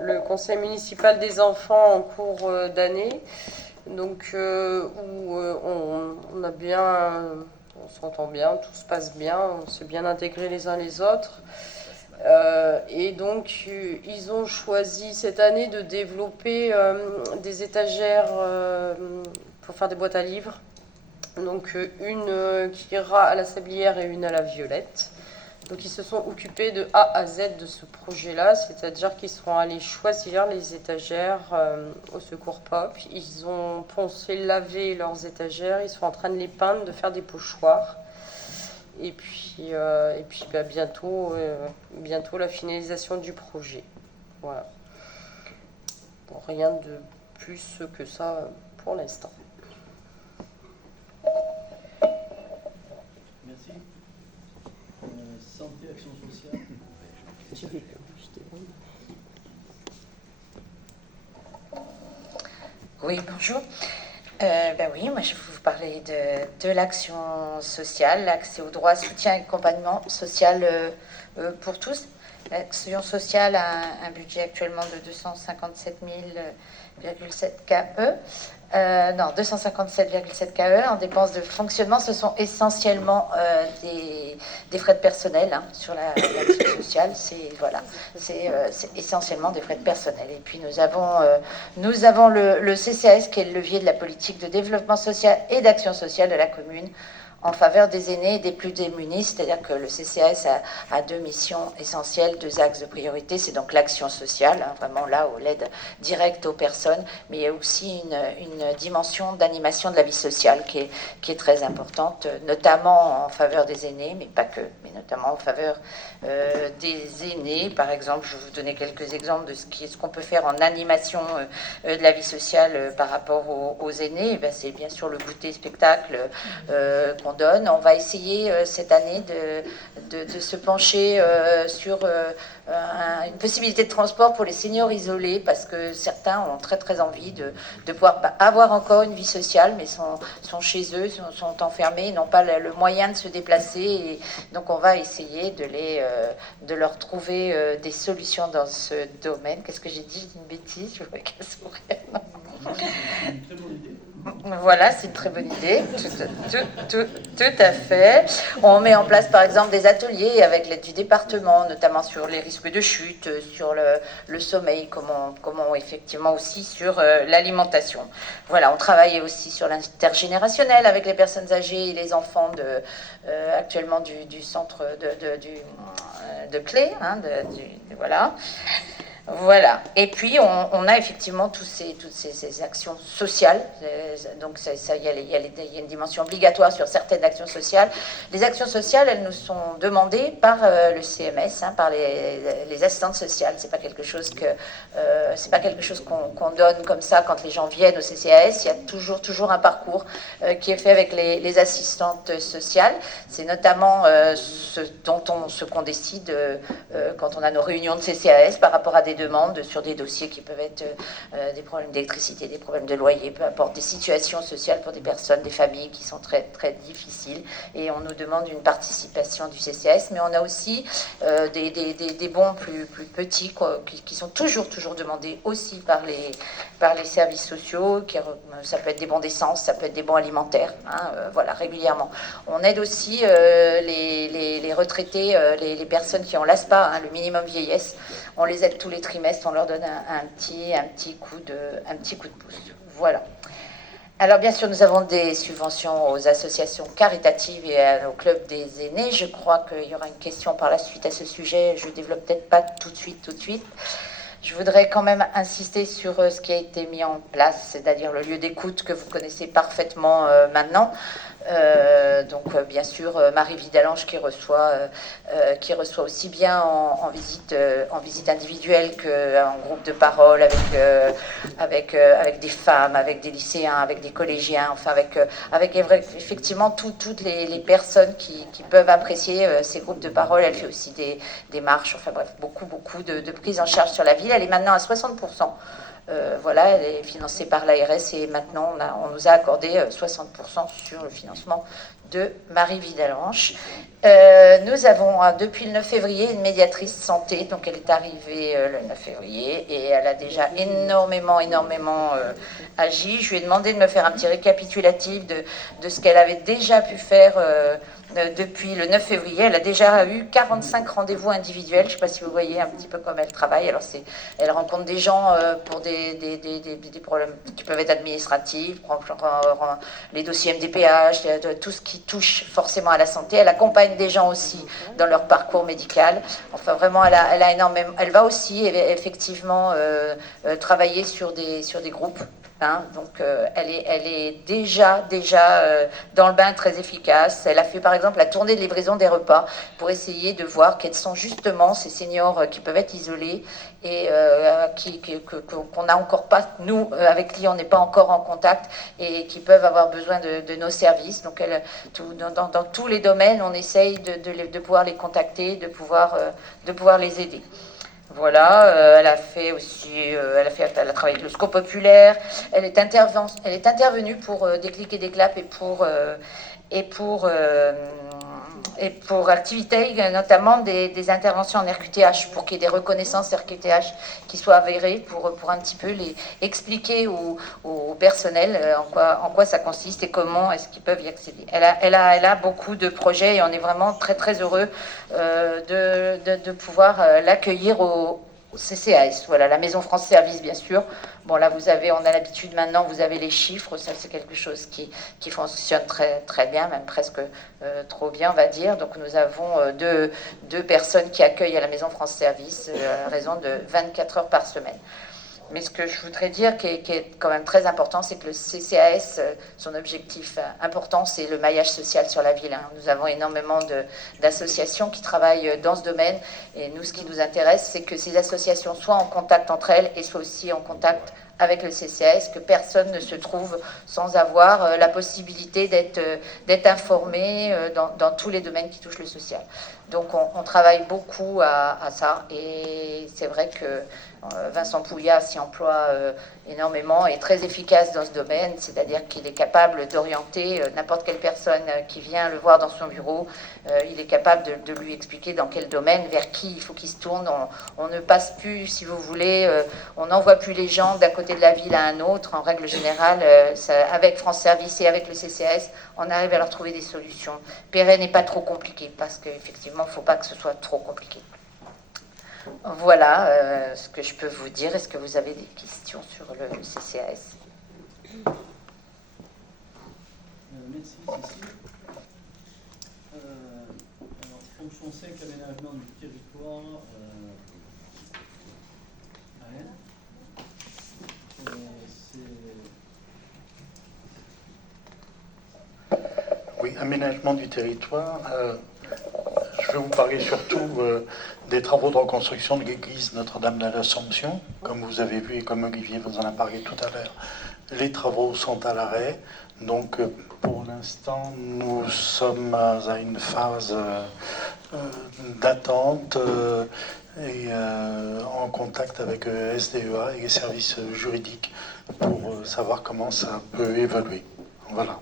le conseil municipal des enfants en cours d'année, donc où on a bien, on s'entend bien, tout se passe bien, on s'est bien intégrés les uns les autres. Et donc ils ont choisi cette année de développer des étagères pour faire des boîtes à livres. Donc une qui ira à la Sablière et une à la Violette. Donc ils se sont occupés de A à Z de ce projet-là, c'est-à-dire qu'ils seront allés choisir les étagères au Secours Pop. Ils ont poncé, lavé leurs étagères, ils sont en train de les peindre, de faire des pochoirs. Et puis bientôt la finalisation du projet. Voilà. Bon, rien de plus que ça pour l'instant. Merci. Santé, action sociale. Oui, bonjour. Oui, moi je vais vous parler de l'action sociale, l'accès aux droits, soutien et accompagnement social pour tous. L'action sociale a un budget actuellement de 257,7 KE. 257,7 KE. En dépenses de fonctionnement, ce sont essentiellement des frais de personnel sur l'action sociale. C'est essentiellement des frais de personnel. Et puis nous avons le CCAS, qui est le levier de la politique de développement social et d'action sociale de la commune en faveur des aînés et des plus démunis, c'est-à-dire que le CCAS a deux missions essentielles, deux axes de priorité. C'est donc l'action sociale, vraiment là où l'aide directe aux personnes, mais il y a aussi une dimension d'animation de la vie sociale qui est très importante, notamment en faveur des aînés, mais pas que, mais notamment en faveur des aînés. Par exemple, je vais vous donner quelques exemples de ce qu'on peut faire en animation de la vie sociale par rapport aux aînés. C'est bien sûr le goûter spectacle qu'on donne. On va essayer cette année de se pencher sur une possibilité de transport pour les seniors isolés, parce que certains ont très très envie de pouvoir avoir encore une vie sociale, mais sont chez eux, sont enfermés, n'ont pas le moyen de se déplacer. Et donc on va essayer de leur trouver des solutions dans ce domaine. Qu'est-ce que j'ai dit? Une bêtise? Je vois qu'elle sourit. C'est une très bonne idée. Voilà, c'est une très bonne idée, tout à fait. On met en place par exemple des ateliers avec l'aide du département, notamment sur les risques de chute, sur le sommeil, comment effectivement aussi sur l'alimentation. Voilà, on travaille aussi sur l'intergénérationnel avec les personnes âgées et les enfants actuellement du centre de Clé, hein, voilà. Voilà. Et puis, on a effectivement toutes ces actions sociales. Donc, il y a une dimension obligatoire sur certaines actions sociales. Les actions sociales, elles nous sont demandées par le CMS, hein, par les assistantes sociales. C'est pas quelque chose qu'on donne comme ça quand les gens viennent au CCAS. Il y a toujours un parcours qui est fait avec les assistantes sociales. C'est notamment ce qu'on décide quand on a nos réunions de CCAS par rapport à des demandes sur des dossiers qui peuvent être des problèmes d'électricité, des problèmes de loyer, peu importe, des situations sociales pour des personnes, des familles qui sont très, très difficiles. Et on nous demande une participation du CCAS, mais on a aussi des bons plus petits qui sont toujours demandés aussi par les services sociaux. Ça peut être des bons d'essence, ça peut être des bons alimentaires, hein, voilà, régulièrement. On aide aussi les retraités, les personnes qui ont l'ASPA, hein, le minimum vieillesse. On les aide tous les trimestres, on leur donne un petit coup de pouce. Voilà. Alors bien sûr, nous avons des subventions aux associations caritatives et au club des aînés. Je crois qu'il y aura une question par la suite à ce sujet. Je ne développe peut-être pas tout de suite. Je voudrais quand même insister sur ce qui a été mis en place, c'est-à-dire le lieu d'écoute que vous connaissez parfaitement maintenant. Donc bien sûr Marie Vidalange qui reçoit aussi bien en visite individuelle qu'en groupe de parole avec des femmes, avec des lycéens, avec des collégiens, enfin avec effectivement toutes les personnes qui peuvent apprécier ces groupes de parole. Elle fait aussi des marches, enfin bref, beaucoup de prise en charge sur la ville. Elle est maintenant à 60%. Voilà, elle est financée par l'ARS et maintenant on nous a accordé 60% sur le financement de Marie Vidalange. Nous avons depuis le 9 février une médiatrice santé, donc elle est arrivée le 9 février et elle a déjà énormément agi. Je lui ai demandé de me faire un petit récapitulatif de ce qu'elle avait déjà pu faire depuis le 9 février. Elle a déjà eu 45 rendez-vous individuels. Je ne sais pas si vous voyez un petit peu comme elle travaille. Alors elle rencontre des gens pour des problèmes qui peuvent être administratifs, les dossiers MDPH, tout ce qui touche forcément à la santé. Elle accompagne des gens aussi dans leur parcours médical. Enfin vraiment, elle a énormément. Elle va aussi effectivement travailler sur des groupes. Hein, donc elle est déjà dans le bain, très efficace. Elle a fait par exemple la tournée de livraison des repas pour essayer de voir quels sont justement ces seniors qui peuvent être isolés et qu'on n'a encore pas, nous avec qui on n'est pas encore en contact et qui peuvent avoir besoin de nos services. Donc dans tous les domaines, on essaye de pouvoir les contacter, de pouvoir les aider. Voilà, elle a travaillé avec le Secours populaire. Elle est intervenue pour Déclic et Déclap et pour activités, notamment des interventions en RQTH, pour qu'il y ait des reconnaissances RQTH qui soient avérées, pour un petit peu les expliquer au personnel en quoi ça consiste et comment est-ce qu'ils peuvent y accéder. Elle a beaucoup de projets et on est vraiment très très heureux de pouvoir l'accueillir au CCAS, voilà, la Maison France Service, bien sûr. Bon, là, on a l'habitude maintenant, vous avez les chiffres, ça c'est quelque chose qui fonctionne très, très bien, même presque trop bien, on va dire. Donc, nous avons deux personnes qui accueillent à la Maison France Service à raison de 24 heures par semaine. Mais ce que je voudrais dire, qui est quand même très important, c'est que le CCAS, son objectif important, c'est le maillage social sur la ville. Nous avons énormément d'associations qui travaillent dans ce domaine. Et nous, ce qui nous intéresse, c'est que ces associations soient en contact entre elles et soient aussi en contact avec le CCAS, que personne ne se trouve sans avoir la possibilité d'être informé dans tous les domaines qui touchent le social. Donc on travaille beaucoup à ça et c'est vrai que Vincent Pouillat s'y emploie énormément et est très efficace dans ce domaine, c'est-à-dire qu'il est capable d'orienter n'importe quelle personne qui vient le voir dans son bureau. Il est capable de lui expliquer dans quel domaine, vers qui il faut qu'il se tourne. On ne passe plus, si vous voulez, on n'envoie plus les gens d'un côté côté de la ville à un autre, en règle générale, avec France Service et avec le CCAS, on arrive à leur trouver des solutions. Pérennes n'est pas trop compliqué, parce qu'effectivement, il ne faut pas que ce soit trop compliqué. Voilà ce que je peux vous dire. Est-ce que vous avez des questions sur le CCAS? Merci, Cécile. Alors, fonction 5, aménagement du territoire. Oui, aménagement du territoire. Je vais vous parler surtout des travaux de reconstruction de l'église Notre-Dame de l'Assomption. Comme vous avez vu et comme Olivier vous en a parlé tout à l'heure, les travaux sont à l'arrêt. Donc pour l'instant, nous sommes à une phase d'attente et en contact avec SDEA et les services juridiques pour savoir comment ça peut évoluer. Voilà.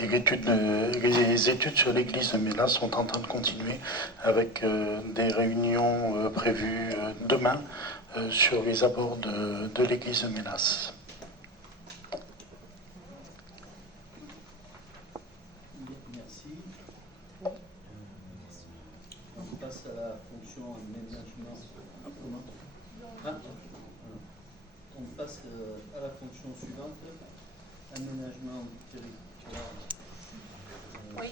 Et les études sur l'église de Mélas sont en train de continuer avec des réunions prévues demain sur les abords de l'église de Mélas. Merci. On passe à la fonction aménagement. Comment? On passe à la fonction suivante, aménagement du territoire. Oui,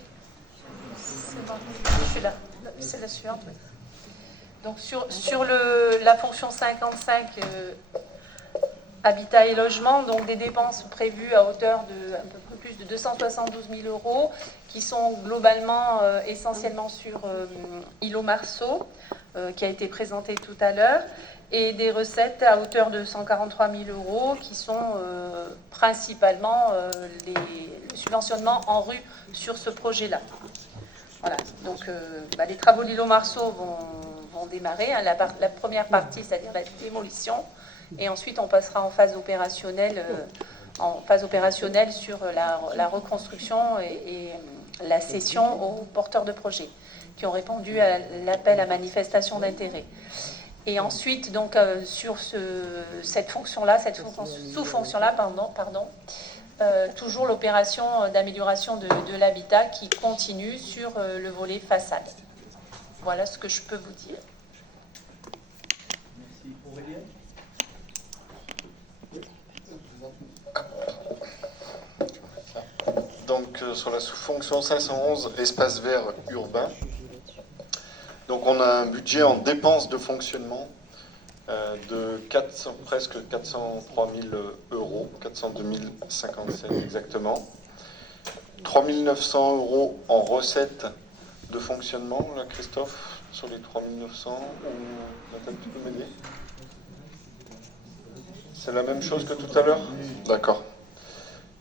c'est bon. Je suis là. C'est la suivante. Oui. Donc sur la fonction 55, habitat et logement, donc des dépenses prévues à hauteur de un peu plus de 272 000 euros, qui sont globalement essentiellement sur Îlot Marceau, qui a été présenté tout à l'heure, et des recettes à hauteur de 143 000 euros, qui sont principalement le subventionnement en rue sur ce projet-là. Voilà, donc les travaux de l'Îlot Marceau vont démarrer, hein, la première partie, c'est-à-dire la démolition, et ensuite on passera en phase opérationnelle, sur la reconstruction et la cession aux porteurs de projets qui ont répondu à l'appel à manifestation d'intérêt. Et ensuite, donc, sur cette fonction-là, sous-fonction-là, toujours l'opération d'amélioration de l'habitat qui continue sur le volet façade. Voilà ce que je peux vous dire. Merci. Aurélien? Donc sur la sous-fonction 511, espace vert urbain. Donc on a un budget en dépenses de fonctionnement de presque 403 000 euros, 402 057 exactement. 3 900 euros en recettes de fonctionnement, là Christophe, sur les 3 900, ou Nathalie, tu peux m'aider? C'est la même chose que tout à l'heure? D'accord.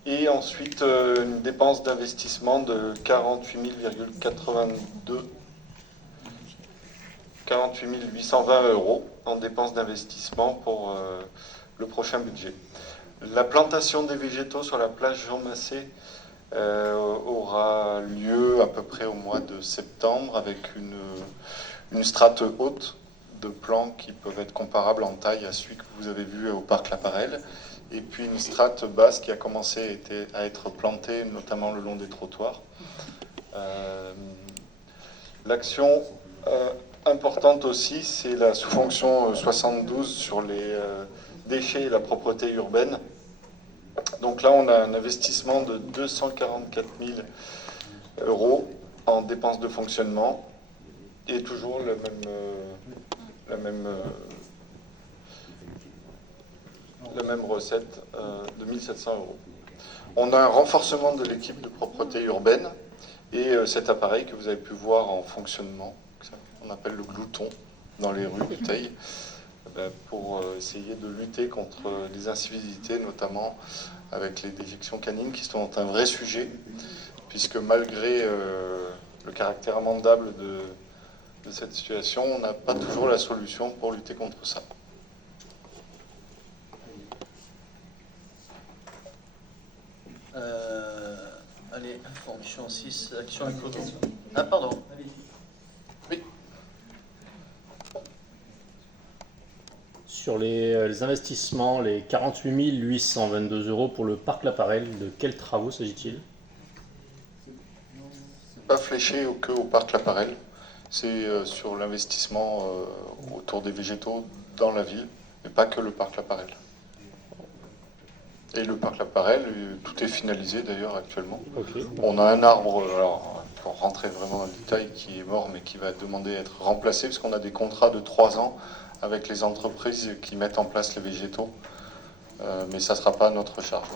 Et ensuite, une dépense d'investissement de 48 820 euros en dépenses d'investissement pour le prochain budget. La plantation des végétaux sur la plage Jean Massé aura lieu à peu près au mois de septembre avec une strate haute de plants qui peuvent être comparables en taille à celui que vous avez vu au parc Laparelle, et puis une strate basse qui a commencé à être plantée notamment le long des trottoirs. L'action importante aussi, c'est la sous-fonction 72 sur les déchets et la propreté urbaine. Donc là, on a un investissement de 244 000 euros en dépenses de fonctionnement et toujours la même recette de 1 700 euros. On a un renforcement de l'équipe de propreté urbaine et cet appareil que vous avez pu voir en fonctionnement, on appelle le glouton dans les rues de Teil, pour essayer de lutter contre les incivilités, notamment avec les déjections canines qui sont un vrai sujet, puisque malgré le caractère amendable de cette situation, on n'a pas toujours la solution pour lutter contre ça. Allez, fonction 6, action économique. Ah, pardon. Oui. Sur les investissements, les 48 822 euros pour le parc Laparelle, de quels travaux s'agit-il? Pas fléché que au parc Laparelle. C'est sur l'investissement autour des végétaux dans la ville, mais pas que le parc Laparelle. Et le parc Laparelle, tout est finalisé d'ailleurs actuellement. Okay. On a un arbre, alors, pour rentrer vraiment dans le détail, qui est mort mais qui va demander à être remplacé parce qu'on a des contrats de 3 ans avec les entreprises qui mettent en place les végétaux. Mais ça ne sera pas à notre charge.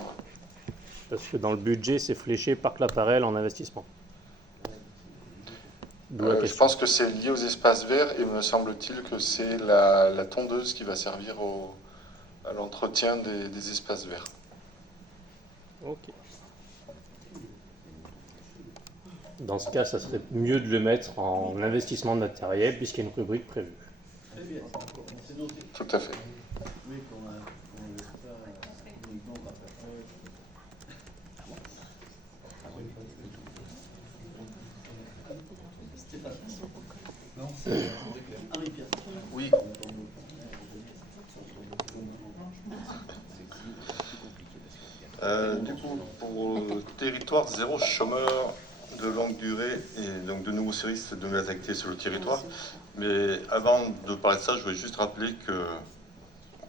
Parce que dans le budget, c'est fléché parc Laparelle en investissement. Je pense que c'est lié aux espaces verts et me semble-t-il que c'est la tondeuse qui va servir à l'entretien des espaces verts. Ok. Dans ce cas, ça serait mieux de le mettre en investissement de matériel puisqu'il y a une rubrique prévue. Très bien, c'est noté. Tout à fait. Oui, qu'on ne laisse pas uniquement par Stéphane. Non, c'est Henri-Pierre. Oui. Du coup, pour le territoire zéro chômeur de longue durée et donc de nouveaux services de nouvelles activités sur le territoire. Mais avant de parler de ça, je voulais juste rappeler que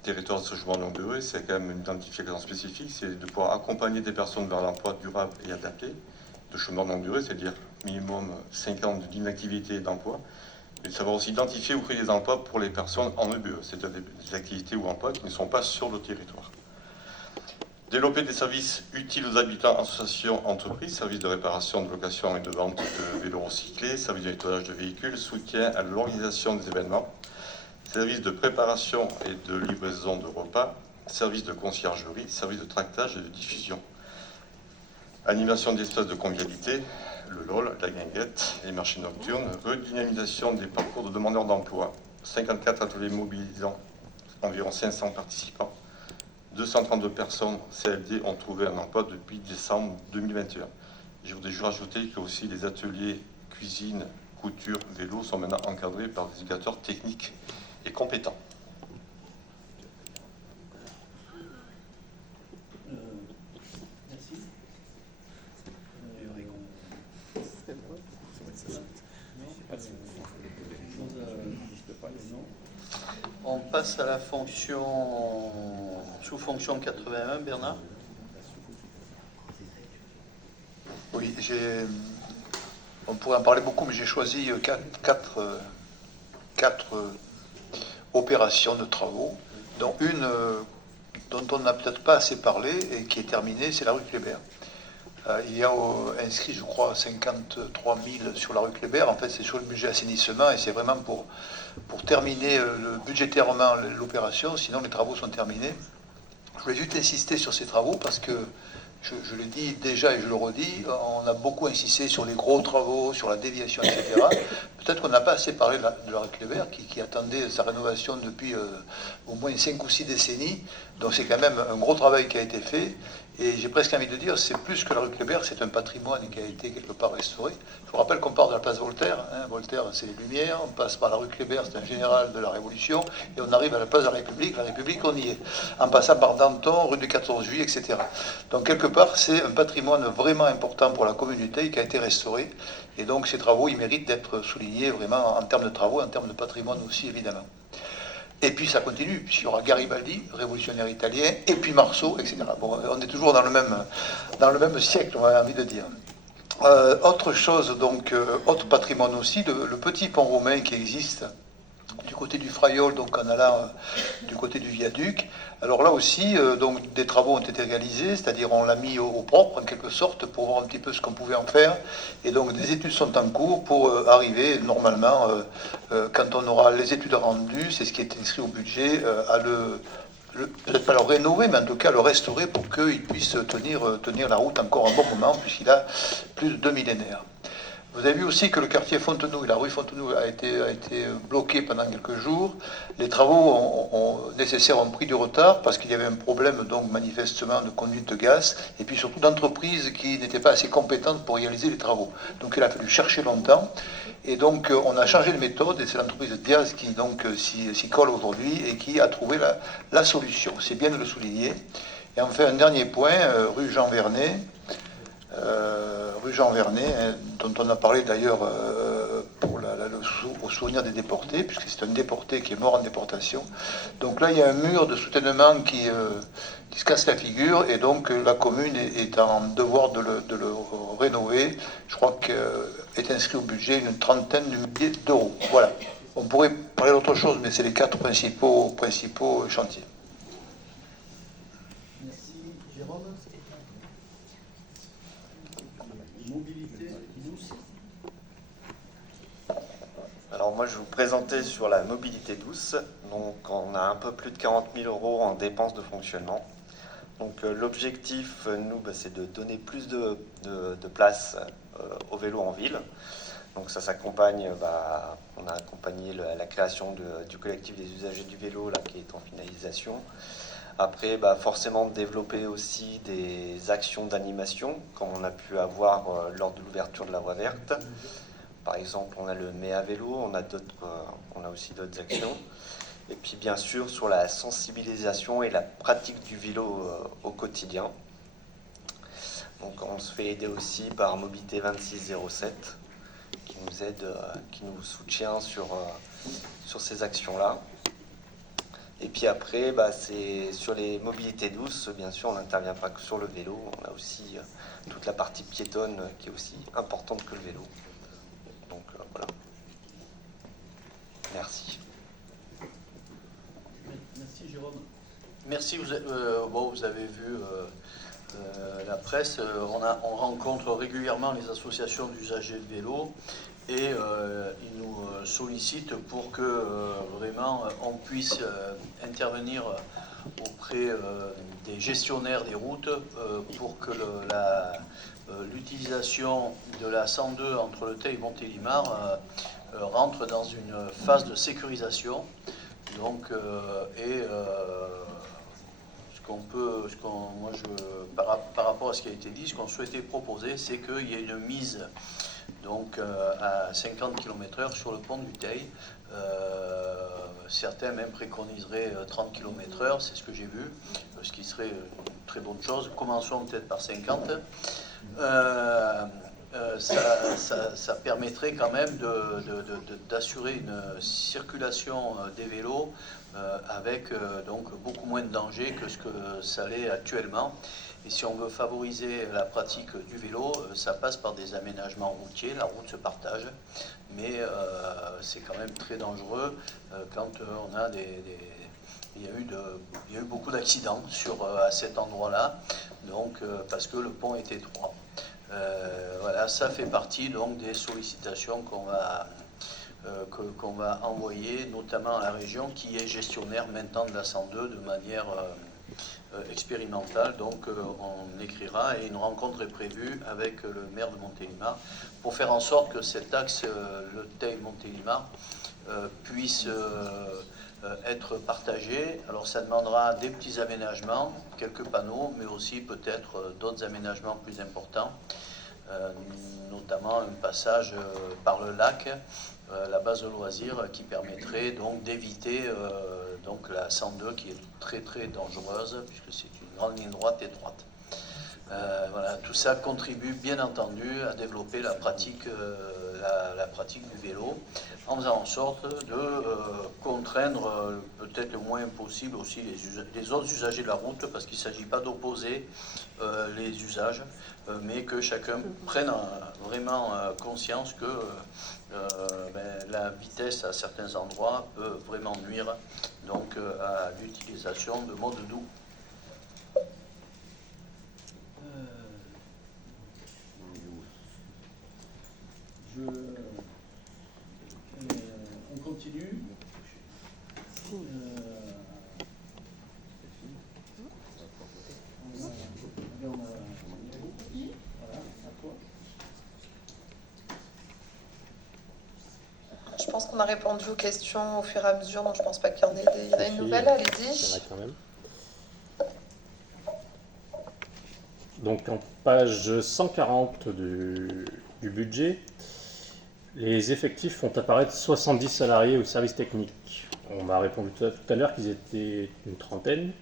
territoire de chômeur de longue durée, c'est quand même une identification spécifique, c'est de pouvoir accompagner des personnes vers l'emploi durable et adapté, de chômeurs de longue durée, c'est-à-dire minimum 5 ans d'inactivité et d'emploi, et de savoir aussi identifier ou créer des emplois pour les personnes en EBE, c'est-à-dire des activités ou emplois qui ne sont pas sur le territoire. Développer des services utiles aux habitants, associations, entreprises, services de réparation, de location et de vente de vélos recyclés, services de nettoyage de véhicules, soutien à l'organisation des événements, services de préparation et de livraison de repas, services de conciergerie, services de tractage et de diffusion, animation d'espaces de convivialité, le LOL, la guinguette, les marchés nocturnes, redynamisation des parcours de demandeurs d'emploi, 54 ateliers mobilisant environ 500 participants, 232 personnes CLD ont trouvé un emploi depuis décembre 2021. Je voudrais juste rajouter que aussi les ateliers cuisine, couture, vélo sont maintenant encadrés par des éducateurs techniques et compétents. Merci. On passe à la fonction sous-fonction 81, Bernard. Oui, on pourrait en parler beaucoup, mais j'ai choisi quatre opérations de travaux, dont une dont on n'a peut-être pas assez parlé et qui est terminée, c'est la rue Kléber. Il y a inscrit, je crois, 53 000 sur la rue Kléber. En fait, c'est sur le budget assainissement et c'est vraiment pour terminer budgétairement l'opération. Sinon, les travaux sont terminés. Je voulais juste insister sur ces travaux parce que, je l'ai dit déjà et je le redis, on a beaucoup insisté sur les gros travaux, sur la déviation, etc. Peut-être qu'on n'a pas assez parlé de la rue Kléber qui attendait sa rénovation depuis au moins 5 ou 6 décennies. Donc c'est quand même un gros travail qui a été fait. Et j'ai presque envie de dire, c'est plus que la rue Kléber, c'est un patrimoine qui a été quelque part restauré. Je vous rappelle qu'on part de la place Voltaire. Voltaire, c'est les Lumières. On passe par la rue Kléber, c'est un général de la Révolution. Et on arrive à la place de la République. La République, on y est. En passant par Danton, rue du 14 juillet, etc. Donc quelque part, c'est un patrimoine vraiment important pour la communauté qui a été restauré. Et donc ces travaux, ils méritent d'être soulignés vraiment en termes de travaux, en termes de patrimoine aussi, évidemment. Et puis ça continue, puisqu'il y aura Garibaldi, révolutionnaire italien, et puis Marceau, etc. Bon, on est toujours dans le même siècle, on a envie de dire. Autre chose, donc, autre patrimoine aussi, le petit pont romain qui existe du côté du Fraiol, donc en allant du côté du viaduc. Alors là aussi, donc, des travaux ont été réalisés, c'est-à-dire on l'a mis au propre en quelque sorte pour voir un petit peu ce qu'on pouvait en faire. Et donc des études sont en cours pour arriver normalement, quand on aura les études rendues, c'est ce qui est inscrit au budget, à peut-être pas le rénover, mais en tout cas le restaurer pour qu'il puisse tenir la route encore un bon moment, puisqu'il a plus de 2 millénaires. Vous avez vu aussi que le quartier Fontenouille, la rue Fontenouille a été bloqué pendant quelques jours. Les travaux nécessaires ont pris du retard parce qu'il y avait un problème donc manifestement de conduite de gaz et puis surtout d'entreprises qui n'étaient pas assez compétentes pour réaliser les travaux. Donc il a fallu chercher longtemps et donc on a changé de méthode et c'est l'entreprise Diaz qui donc s'y colle aujourd'hui et qui a trouvé la solution. C'est bien de le souligner. Et enfin un dernier point, rue Jean Vernet. Dont on a parlé d'ailleurs au souvenir des déportés, puisque c'est un déporté qui est mort en déportation. Donc là, il y a un mur de soutènement qui se casse la figure, et donc la commune est en devoir de le rénover. Je crois qu'est inscrit au budget une trentaine de milliers d'euros. Voilà. On pourrait parler d'autre chose, mais c'est les 4 principaux chantiers. Alors moi je vais vous présenter sur la mobilité douce. Donc on a un peu plus de 40 000 euros en dépenses de fonctionnement. Donc l'objectif, nous, c'est de donner plus de place au vélo en ville. Donc ça s'accompagne, on a accompagné la création du collectif des usagers du vélo là, qui est en finalisation. Après, forcément développer aussi des actions d'animation, comme on a pu avoir lors de l'ouverture de la voie verte. Par exemple, on a le Mai à vélo, on a aussi d'autres actions. Et puis bien sûr sur la sensibilisation et la pratique du vélo au quotidien. Donc on se fait aider aussi par Mobilité 2607 qui nous aide, qui nous soutient sur ces actions-là. Et puis après, c'est sur les mobilités douces, bien sûr, on n'intervient pas que sur le vélo, on a aussi toute la partie piétonne qui est aussi importante que le vélo. Donc voilà. Merci. Merci Jérôme. Merci, vous avez vu la presse, on rencontre régulièrement les associations d'usagers de vélo et ils nous sollicitent pour que vraiment on puisse intervenir auprès des gestionnaires des routes pour que l'utilisation de la 102 entre Le Theil et Montélimar rentre dans une phase de sécurisation. Donc, par rapport à ce qui a été dit, ce qu'on souhaitait proposer, c'est qu'il y ait une mise donc, à 50 km/h sur le pont du Theil. Certains même préconiseraient 30 km/h, c'est ce que j'ai vu, ce qui serait une très bonne chose. Commençons peut-être par 50. Ça permettrait quand même d'assurer une circulation des vélos avec donc beaucoup moins de danger que ce que ça l'est actuellement. Et si on veut favoriser la pratique du vélo, ça passe par des aménagements routiers, la route se partage, mais c'est quand même très dangereux quand on a il y a eu beaucoup d'accidents à cet endroit-là, donc parce que le pont est étroit. Voilà, ça fait partie donc des sollicitations qu'on va envoyer notamment à la région qui est gestionnaire maintenant de la 102 de manière expérimentale. Donc on écrira et une rencontre est prévue avec le maire de Montélimar pour faire en sorte que cet axe, le Theil-Montélimar, puisse être partagé. Alors ça demandera des petits aménagements, quelques panneaux, mais aussi peut-être d'autres aménagements plus importants, notamment un passage par le lac, la base de loisirs qui permettrait donc d'éviter donc la 102 qui est très très dangereuse puisque c'est une grande ligne droite étroite. Voilà, tout ça contribue bien entendu à développer la pratique du vélo en faisant en sorte de contraindre peut-être le moins possible aussi les autres usagers de la route parce qu'il ne s'agit pas d'opposer les usages mais que chacun prenne vraiment conscience que la vitesse à certains endroits peut vraiment nuire donc, à l'utilisation de modes doux. On continue. qu'on a répondu aux questions au fur et à mesure, donc je pense pas qu'il y en ait il y en a une nouvelle, allez-y. Il y en a quand même. Donc en page 140 du budget, les effectifs font apparaître 70 salariés au service technique. On m'a répondu tout à l'heure qu'ils étaient une trentaine.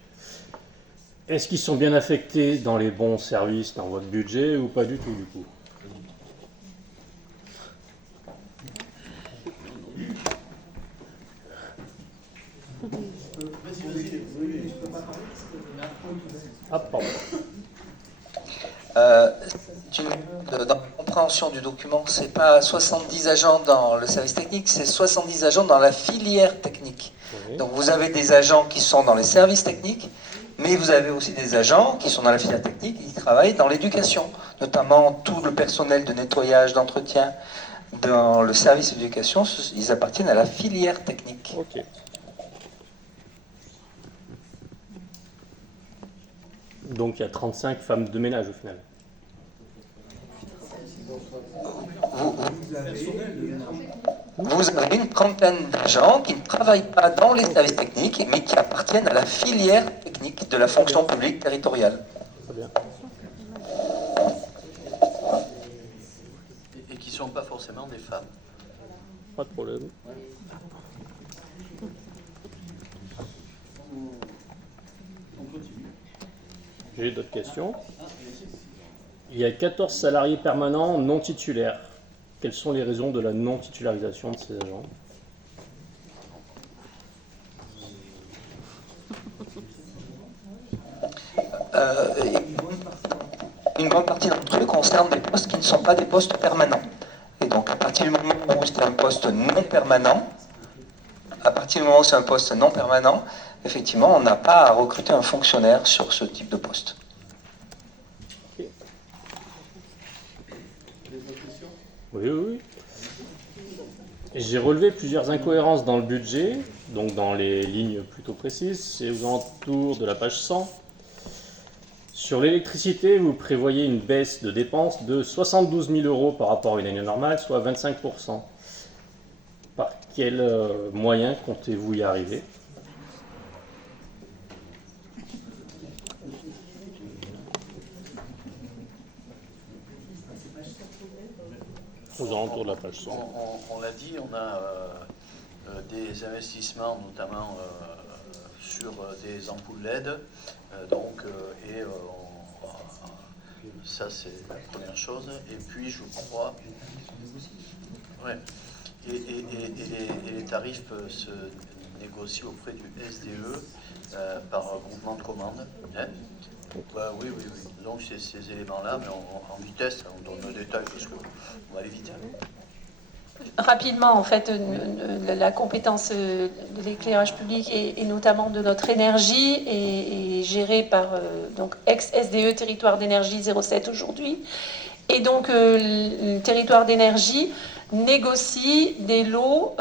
Est-ce qu'ils sont bien affectés dans les bons services dans votre budget ou pas du tout du coup? Ah, pardon. Dans la compréhension du document, c'est pas 70 agents dans le service technique, c'est 70 agents dans la filière technique. Oui. Donc vous avez des agents qui sont dans les services techniques, mais vous avez aussi des agents qui sont dans la filière technique et qui travaillent dans l'éducation, notamment tout le personnel de nettoyage, d'entretien dans le service d'éducation, ils appartiennent à la filière technique. Ok. Donc il y a 35 femmes de ménage au final. Vous avez une trentaine d'agents qui ne travaillent pas dans les services techniques, mais qui appartiennent à la filière technique de la fonction publique territoriale. Très bien. Et qui ne sont pas forcément des femmes. Pas de problème. J'ai d'autres questions. Il y a 14 salariés permanents non titulaires. Quelles sont les raisons de la non-titularisation de ces agents? Une grande partie d'entre eux concerne des postes qui ne sont pas des postes permanents. Et donc, à partir du moment où c'est un poste non permanent, effectivement, on n'a pas à recruter un fonctionnaire sur ce type de poste. Oui. J'ai relevé plusieurs incohérences dans le budget, donc dans les lignes plutôt précises, c'est aux alentours de la page 100. Sur l'électricité, vous prévoyez une baisse de dépenses de 72 000 € par rapport à une année normale, soit 25%. Par quels moyens comptez-vous y arriver? Aux alentours de la page 100. On l'a dit, on a des investissements notamment sur des ampoules LED, ça c'est la première chose. Et puis je crois, ouais, et les tarifs se négocient auprès du SDE par groupement de commandes. Hein. Oui. Donc c'est ces éléments-là, mais en vitesse, on donne le détail parce qu'on va aller vite. Rapidement, en fait, la compétence de l'éclairage public et notamment de notre énergie est gérée par donc ex-SDE Territoire d'énergie 07 aujourd'hui. Et donc, le Territoire d'énergie négocie des lots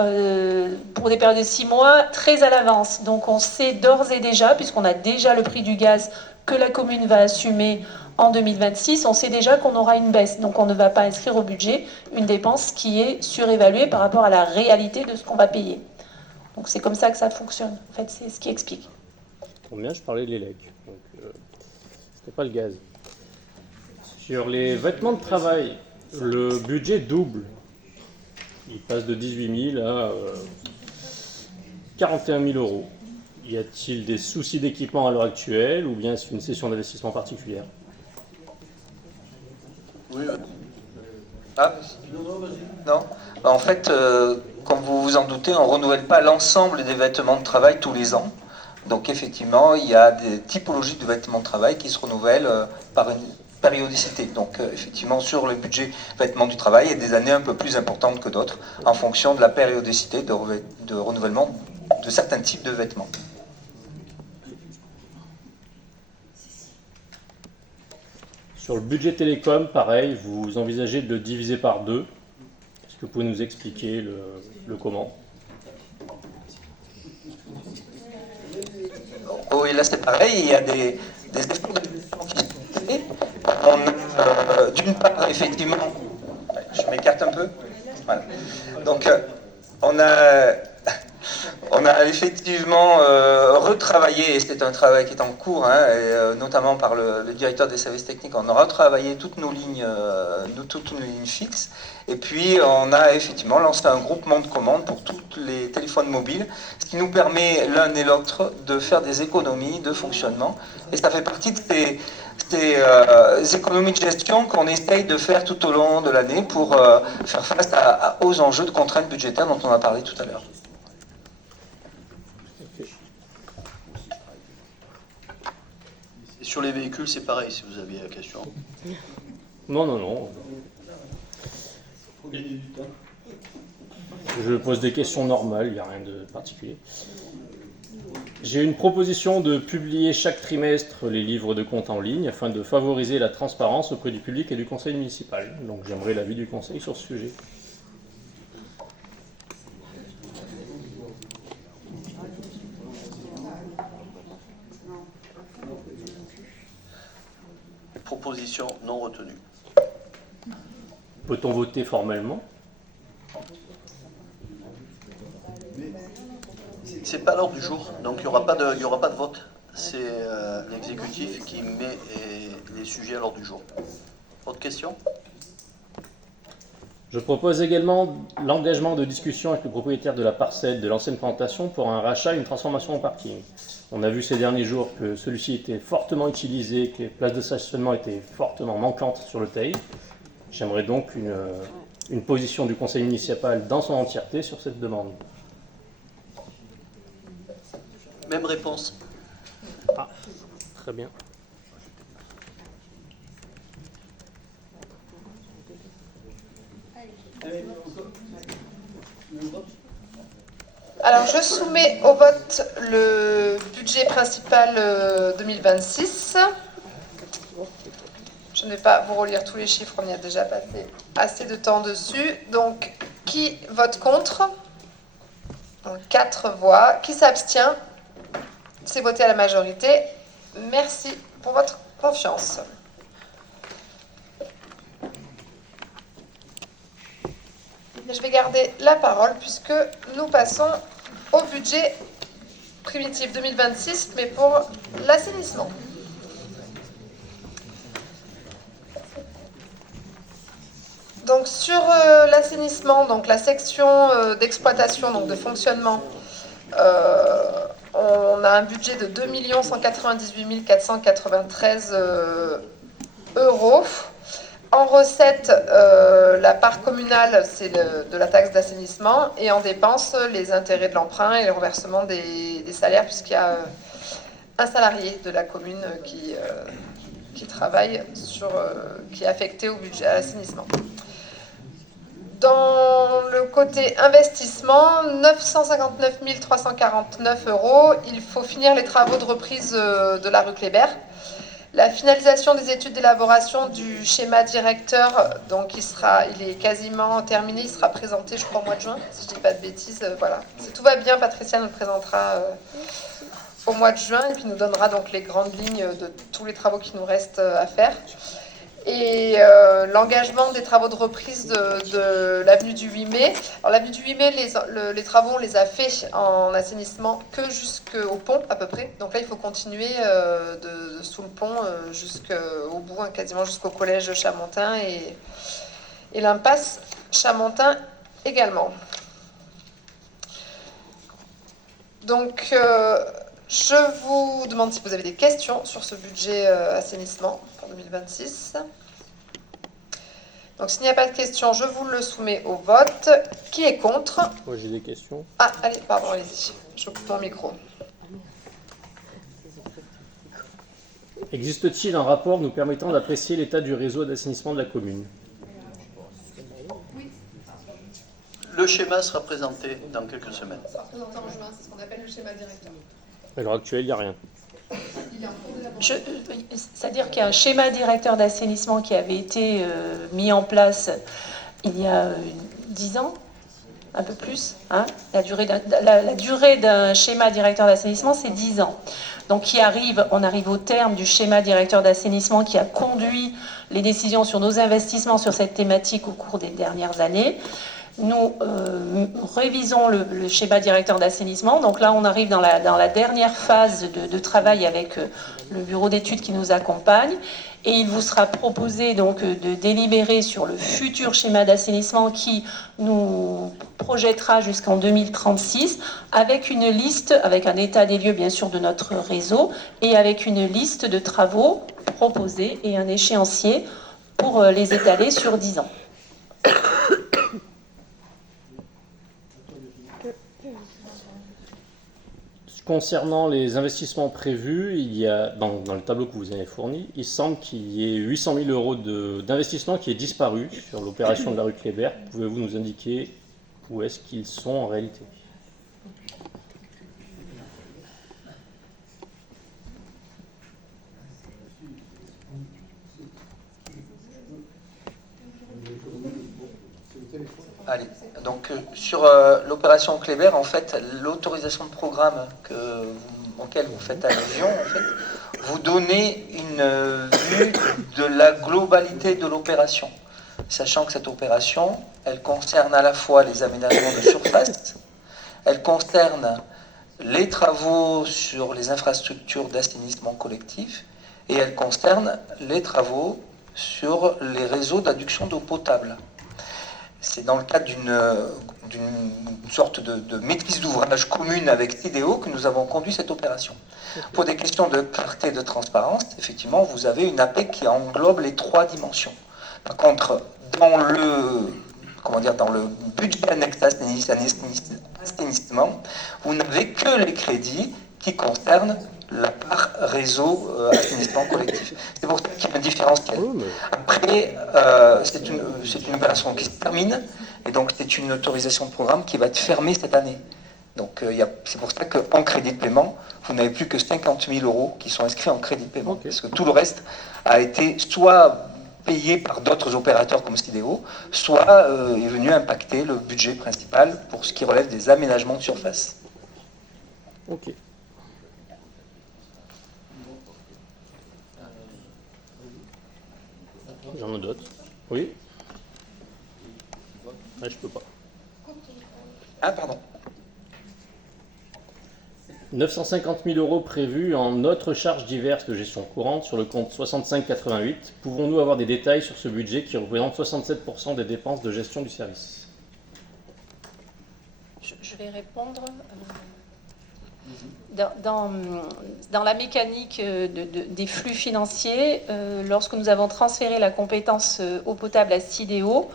pour des périodes de 6 mois très à l'avance. Donc, on sait d'ores et déjà, puisqu'on a déjà le prix du gaz que la commune va assumer en 2026, on sait déjà qu'on aura une baisse. Donc on ne va pas inscrire au budget une dépense qui est surévaluée par rapport à la réalité de ce qu'on va payer. Donc c'est comme ça que ça fonctionne. En fait, c'est ce qui explique. Combien je parlais de l'élec, donc c'était pas le gaz. Sur les vêtements de travail, le budget double. Il passe de 18 000 à 41 000 €. Y a-t-il des soucis d'équipement à l'heure actuelle ou bien c'est une session d'investissement particulière? Oui. Ah, non. En fait, comme vous vous en doutez, on ne renouvelle pas l'ensemble des vêtements de travail tous les ans. Donc effectivement, il y a des typologies de vêtements de travail qui se renouvellent par une périodicité. Donc effectivement, sur le budget vêtements du travail, il y a des années un peu plus importantes que d'autres en fonction de la périodicité de renouvellement de certains types de vêtements. Sur le budget télécom, pareil, vous envisagez de le diviser par 2. Est-ce que vous pouvez nous expliquer le comment? Oui, là c'est pareil, il y a des efforts de gestion qui sont faits. D'une part, effectivement, je m'écarte un peu. Voilà. Donc, on a effectivement retravaillé, et c'est un travail qui est en cours, hein, et, notamment par le directeur des services techniques, on a retravaillé toutes nos lignes fixes, et puis on a effectivement lancé un groupement de commandes pour tous les téléphones mobiles, ce qui nous permet l'un et l'autre de faire des économies de fonctionnement, et ça fait partie de ces économies de gestion qu'on essaye de faire tout au long de l'année pour faire face aux enjeux de contraintes budgétaires dont on a parlé tout à l'heure. Et sur les véhicules, c'est pareil, si vous aviez la question. Non. Je pose des questions normales, il n'y a rien de particulier. J'ai une proposition de publier chaque trimestre les livres de compte en ligne afin de favoriser la transparence auprès du public et du conseil municipal. Donc j'aimerais l'avis du conseil sur ce sujet. Proposition non retenue. Peut-on voter formellement? C'est pas à l'ordre du jour, donc il n'y aura pas de vote. C'est l'exécutif qui met les sujets à l'ordre du jour. Autre question? Je propose également l'engagement de discussion avec le propriétaire de la parcelle de l'ancienne plantation pour un rachat et une transformation en parking. On a vu ces derniers jours que celui-ci était fortement utilisé, que les places de stationnement étaient fortement manquantes sur le Teil. J'aimerais donc une position du conseil municipal dans son entièreté sur cette demande. Même réponse. Ah, très bien. Alors, je soumets au vote le budget principal 2026. Je ne vais pas vous relire tous les chiffres, on y a déjà passé assez de temps dessus. Donc, qui vote contre? Donc, 4 voix. Qui s'abstient? C'est voté à la majorité. Merci pour votre confiance. Je vais garder la parole puisque nous passons au budget primitif 2026, mais pour l'assainissement. Donc sur l'assainissement, donc la section d'exploitation, donc de fonctionnement, on a un budget de 2 198 493 euros. En recette, la part communale, c'est de la taxe d'assainissement, et en dépenses, les intérêts de l'emprunt et le reversement des salaires, puisqu'il y a un salarié de la commune qui travaille qui est affecté au budget à l'assainissement. Dans le côté investissement, 959 349 euros. Il faut finir les travaux de reprise de la rue Kléber. La finalisation des études d'élaboration du schéma directeur, donc il est quasiment terminé, il sera présenté je crois au mois de juin, si je ne dis pas de bêtises. Voilà. Si tout va bien, Patricia nous le présentera au mois de juin et puis nous donnera donc les grandes lignes de tous les travaux qui nous restent à faire. Et l'engagement des travaux de reprise de l'avenue du 8 mai. Alors l'avenue du 8 mai, les travaux, on les a faits en assainissement que jusqu'au pont à peu près. Donc là, il faut continuer sous le pont jusqu'au bout, hein, quasiment jusqu'au collège Chamontin et l'impasse Chamontin également. Donc je vous demande si vous avez des questions sur ce budget assainissement pour 2026. Donc s'il n'y a pas de questions, je vous le soumets au vote. Qui est contre? Moi j'ai des questions. Ah, allez, pardon, allez-y. Je coupe mon micro. Existe-t-il un rapport nous permettant d'apprécier l'état du réseau d'assainissement de la commune? Le schéma sera présenté dans quelques semaines. Ça sera présenté en juin, c'est ce qu'on appelle le schéma directeur. À l'heure actuelle, il n'y a rien. C'est-à-dire qu'il y a un schéma directeur d'assainissement qui avait été mis en place il y a 10 ans, un peu plus. Hein, la durée d'un schéma directeur d'assainissement, c'est 10 ans. Donc on arrive au terme du schéma directeur d'assainissement qui a conduit les décisions sur nos investissements sur cette thématique au cours des dernières années. nous révisons le schéma directeur d'assainissement. Donc là, on arrive dans la dernière phase de travail avec le bureau d'études qui nous accompagne. Et il vous sera proposé donc de délibérer sur le futur schéma d'assainissement qui nous projettera jusqu'en 2036 avec une liste, avec un état des lieux bien sûr de notre réseau et avec une liste de travaux proposés et un échéancier pour les étaler sur 10 ans. Concernant les investissements prévus, il y a dans le tableau que vous avez fourni, il semble qu'il y ait 800 000 euros d'investissement qui est disparu sur l'opération de la rue Kléber. Pouvez-vous nous indiquer où est-ce qu'ils sont en réalité? Allez, donc sur l'opération Kléber, en fait, l'autorisation de programme auquel vous faites allusion, en fait, vous donnez une vue de la globalité de l'opération, sachant que cette opération, elle concerne à la fois les aménagements de surface, elle concerne les travaux sur les infrastructures d'assainissement collectif, et elle concerne les travaux sur les réseaux d'adduction d'eau potable. C'est dans le cadre d'une sorte de maîtrise d'ouvrage commune avec CIDEO que nous avons conduit cette opération. Pour des questions de clarté et de transparence, effectivement, vous avez une APEC qui englobe les 3 dimensions. Par contre, dans le budget annexe assainissement, vous n'avez que les crédits qui concernent la part réseau assainissement collectif. C'est pour ça qu'il y a un différentiel. Après, c'est une opération qui se termine, et donc c'est une autorisation de programme qui va être fermée cette année. Donc c'est pour ça qu'en crédit de paiement, vous n'avez plus que 50 000 euros qui sont inscrits en crédit de paiement. Parce que tout le reste a été soit payé par d'autres opérateurs comme CIDEO, soit est venu impacter le budget principal pour ce qui relève des aménagements de surface. Ok. J'en ai d'autres. Oui. Ah, je peux pas. Ah, pardon. 950 000 euros prévus en autres charges diverses de gestion courante sur le compte 6588. Pouvons-nous avoir des détails sur ce budget qui représente 67% des dépenses de gestion du service? Je vais répondre. Dans la mécanique des flux financiers, lorsque nous avons transféré la compétence eau potable à CIDEO,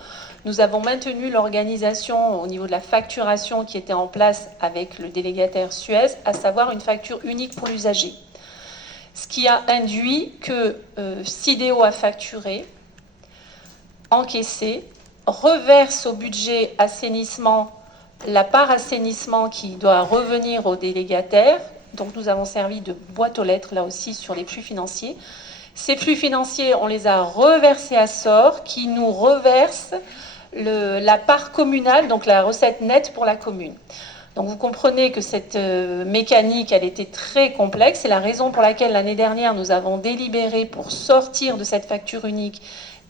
nous avons maintenu l'organisation au niveau de la facturation qui était en place avec le délégataire Suez, à savoir une facture unique pour l'usager. Ce qui a induit que CIDEO a facturé, encaissé, reverse au budget assainissement la part assainissement qui doit revenir au délégataire. Donc nous avons servi de boîte aux lettres là aussi sur les flux financiers. Ces flux financiers, on les a reversés à SOR qui nous reverse la part communale, donc la recette nette pour la commune. Donc vous comprenez que cette mécanique, elle était très complexe. C'est la raison pour laquelle l'année dernière, nous avons délibéré pour sortir de cette facture unique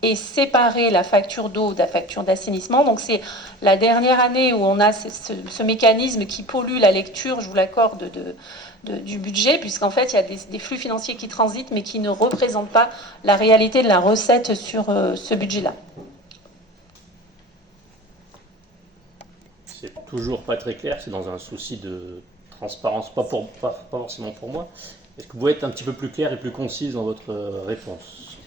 et séparer la facture d'eau de la facture d'assainissement. Donc c'est la dernière année où on a ce mécanisme qui pollue la lecture, je vous l'accorde, du budget, puisqu'en fait il y a des flux financiers qui transitent mais qui ne représentent pas la réalité de la recette sur ce budget-là. C'est toujours pas très clair, c'est dans un souci de transparence, pas forcément pour moi. Est-ce que vous pouvez être un petit peu plus clair et plus concise dans votre réponse?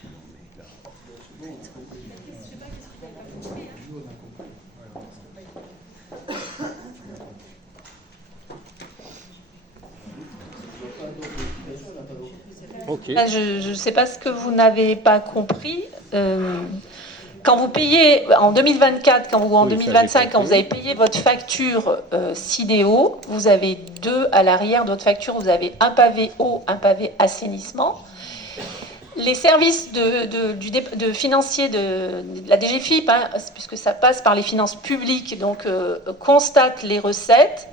Okay. Je ne sais pas ce que vous n'avez pas compris. Quand vous payez en 2024 ou en 2025, quand vous avez payé votre facture CIDEO, vous avez deux à l'arrière de votre facture. Vous avez un pavé eau, un pavé assainissement. Les services de financiers de la DGFiP, hein, puisque ça passe par les finances publiques, donc constatent les recettes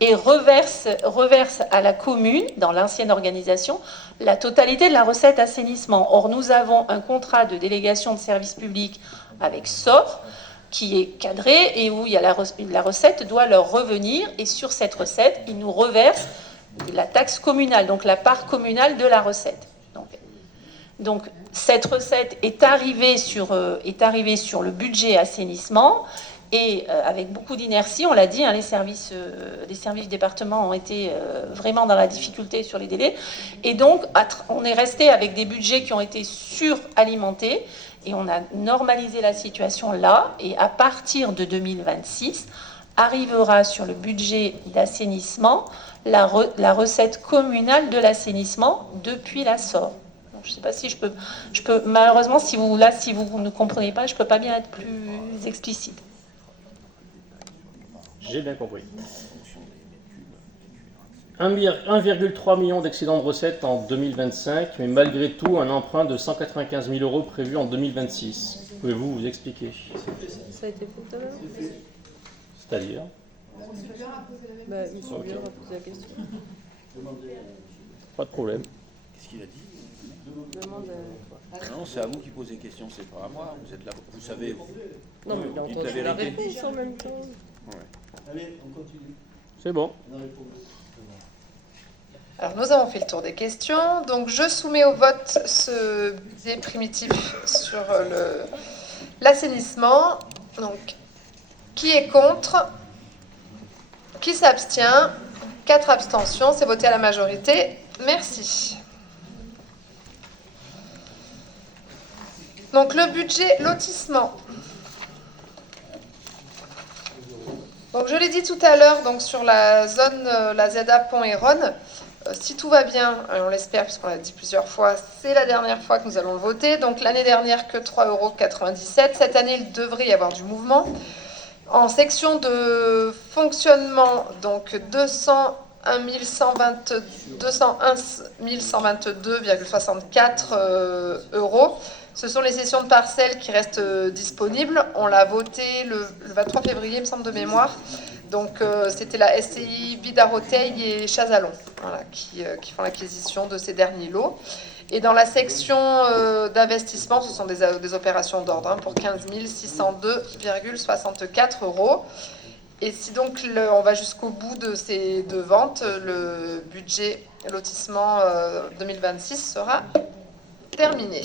et reverse à la commune, dans l'ancienne organisation, la totalité de la recette assainissement. Or, nous avons un contrat de délégation de services publics avec SOR. qui est cadrée et où il y a la recette doit leur revenir, et sur cette recette, ils nous reversent la taxe communale, donc la part communale de la recette. Donc cette recette est arrivée sur le budget assainissement, et avec beaucoup d'inertie, on l'a dit, les services du département ont été vraiment dans la difficulté sur les délais, et donc on est resté avec des budgets qui ont été suralimentés, et on a normalisé la situation là, et à partir de 2026, arrivera sur le budget d'assainissement la recette communale de l'assainissement depuis la SOR. Donc, je ne sais pas si je peux malheureusement, si vous ne comprenez pas, je ne peux pas bien être plus explicite. J'ai bien compris. 1,3 million d'excédents de recettes en 2025, mais malgré tout, un emprunt de 195 000 euros prévu en 2026. Pouvez-vous vous expliquer? Ça a été fait tout à l'heure. C'est-à-dire M. Biard a posé la question. Pas de problème. Qu'est-ce qu'il a dit? Non, c'est à vous qui posez des questions, c'est pas à moi. Vous êtes là, vous savez. Non, mais il a entendu la réponse en même temps. Ouais. Allez, on continue. C'est bon. Alors, nous avons fait le tour des questions. Donc, je soumets au vote ce budget primitif sur l'assainissement. Donc, qui est contre? Qui s'abstient? 4 abstentions. C'est voté à la majorité. Merci. Donc, le budget lotissement. Donc, je l'ai dit tout à l'heure, donc sur la zone, la ZA Pont-et-Rhône, si tout va bien, on l'espère puisqu'on l'a dit plusieurs fois, c'est la dernière fois que nous allons le voter. Donc, l'année dernière, que 3,97 €. Cette année, il devrait y avoir du mouvement. En section de fonctionnement, donc 201 122,64 €. Ce sont les cessions de parcelles qui restent disponibles. On l'a voté le 23 février, il me semble, de mémoire. Donc, c'était la SCI Vidaroteil et Chazalon, voilà, qui font l'acquisition de ces derniers lots. Et dans la section d'investissement, ce sont des opérations d'ordre pour 15 602,64 €. Et si donc on va jusqu'au bout de ces deux ventes, le budget lotissement 2026 sera terminé.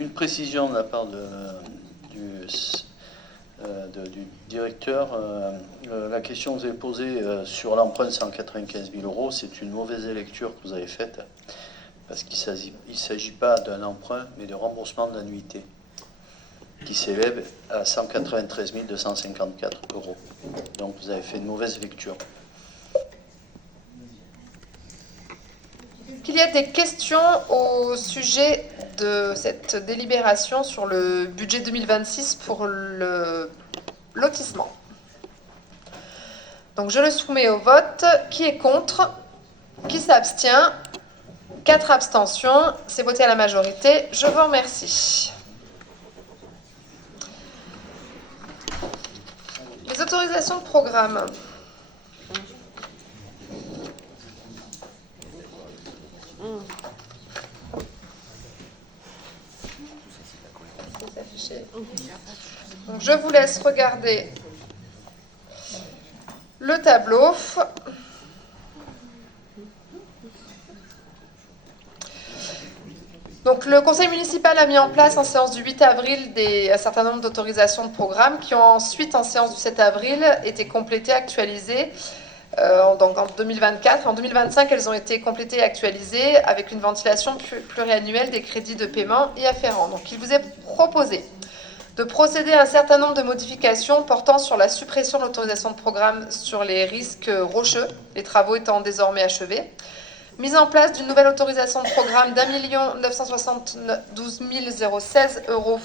Une précision de la part du directeur. La question que vous avez posée sur l'emprunt de 195 000 €, c'est une mauvaise lecture que vous avez faite, parce qu'il ne s'agit pas d'un emprunt, mais de remboursement de l'annuité, qui s'élève à 193 254 €. Donc vous avez fait une mauvaise lecture. Qu'il y a des questions au sujet de cette délibération sur le budget 2026 pour le lotissement. Donc je le soumets au vote. Qui est contre? Qui s'abstient? 4 abstentions. C'est voté à la majorité. Je vous remercie. Les autorisations de programme. Donc, je vous laisse regarder le tableau. Donc, le conseil municipal a mis en place en séance du 8 avril un certain nombre d'autorisations de programme qui ont ensuite, en séance du 7 avril, été complétées, actualisées. Donc en 2024. En 2025, elles ont été complétées et actualisées avec une ventilation pluriannuelle des crédits de paiement et afférents. Donc il vous est proposé de procéder à un certain nombre de modifications portant sur la suppression de l'autorisation de programme sur les risques rocheux, les travaux étant désormais achevés. Mise en place d'une nouvelle autorisation de programme d'1 972 016 €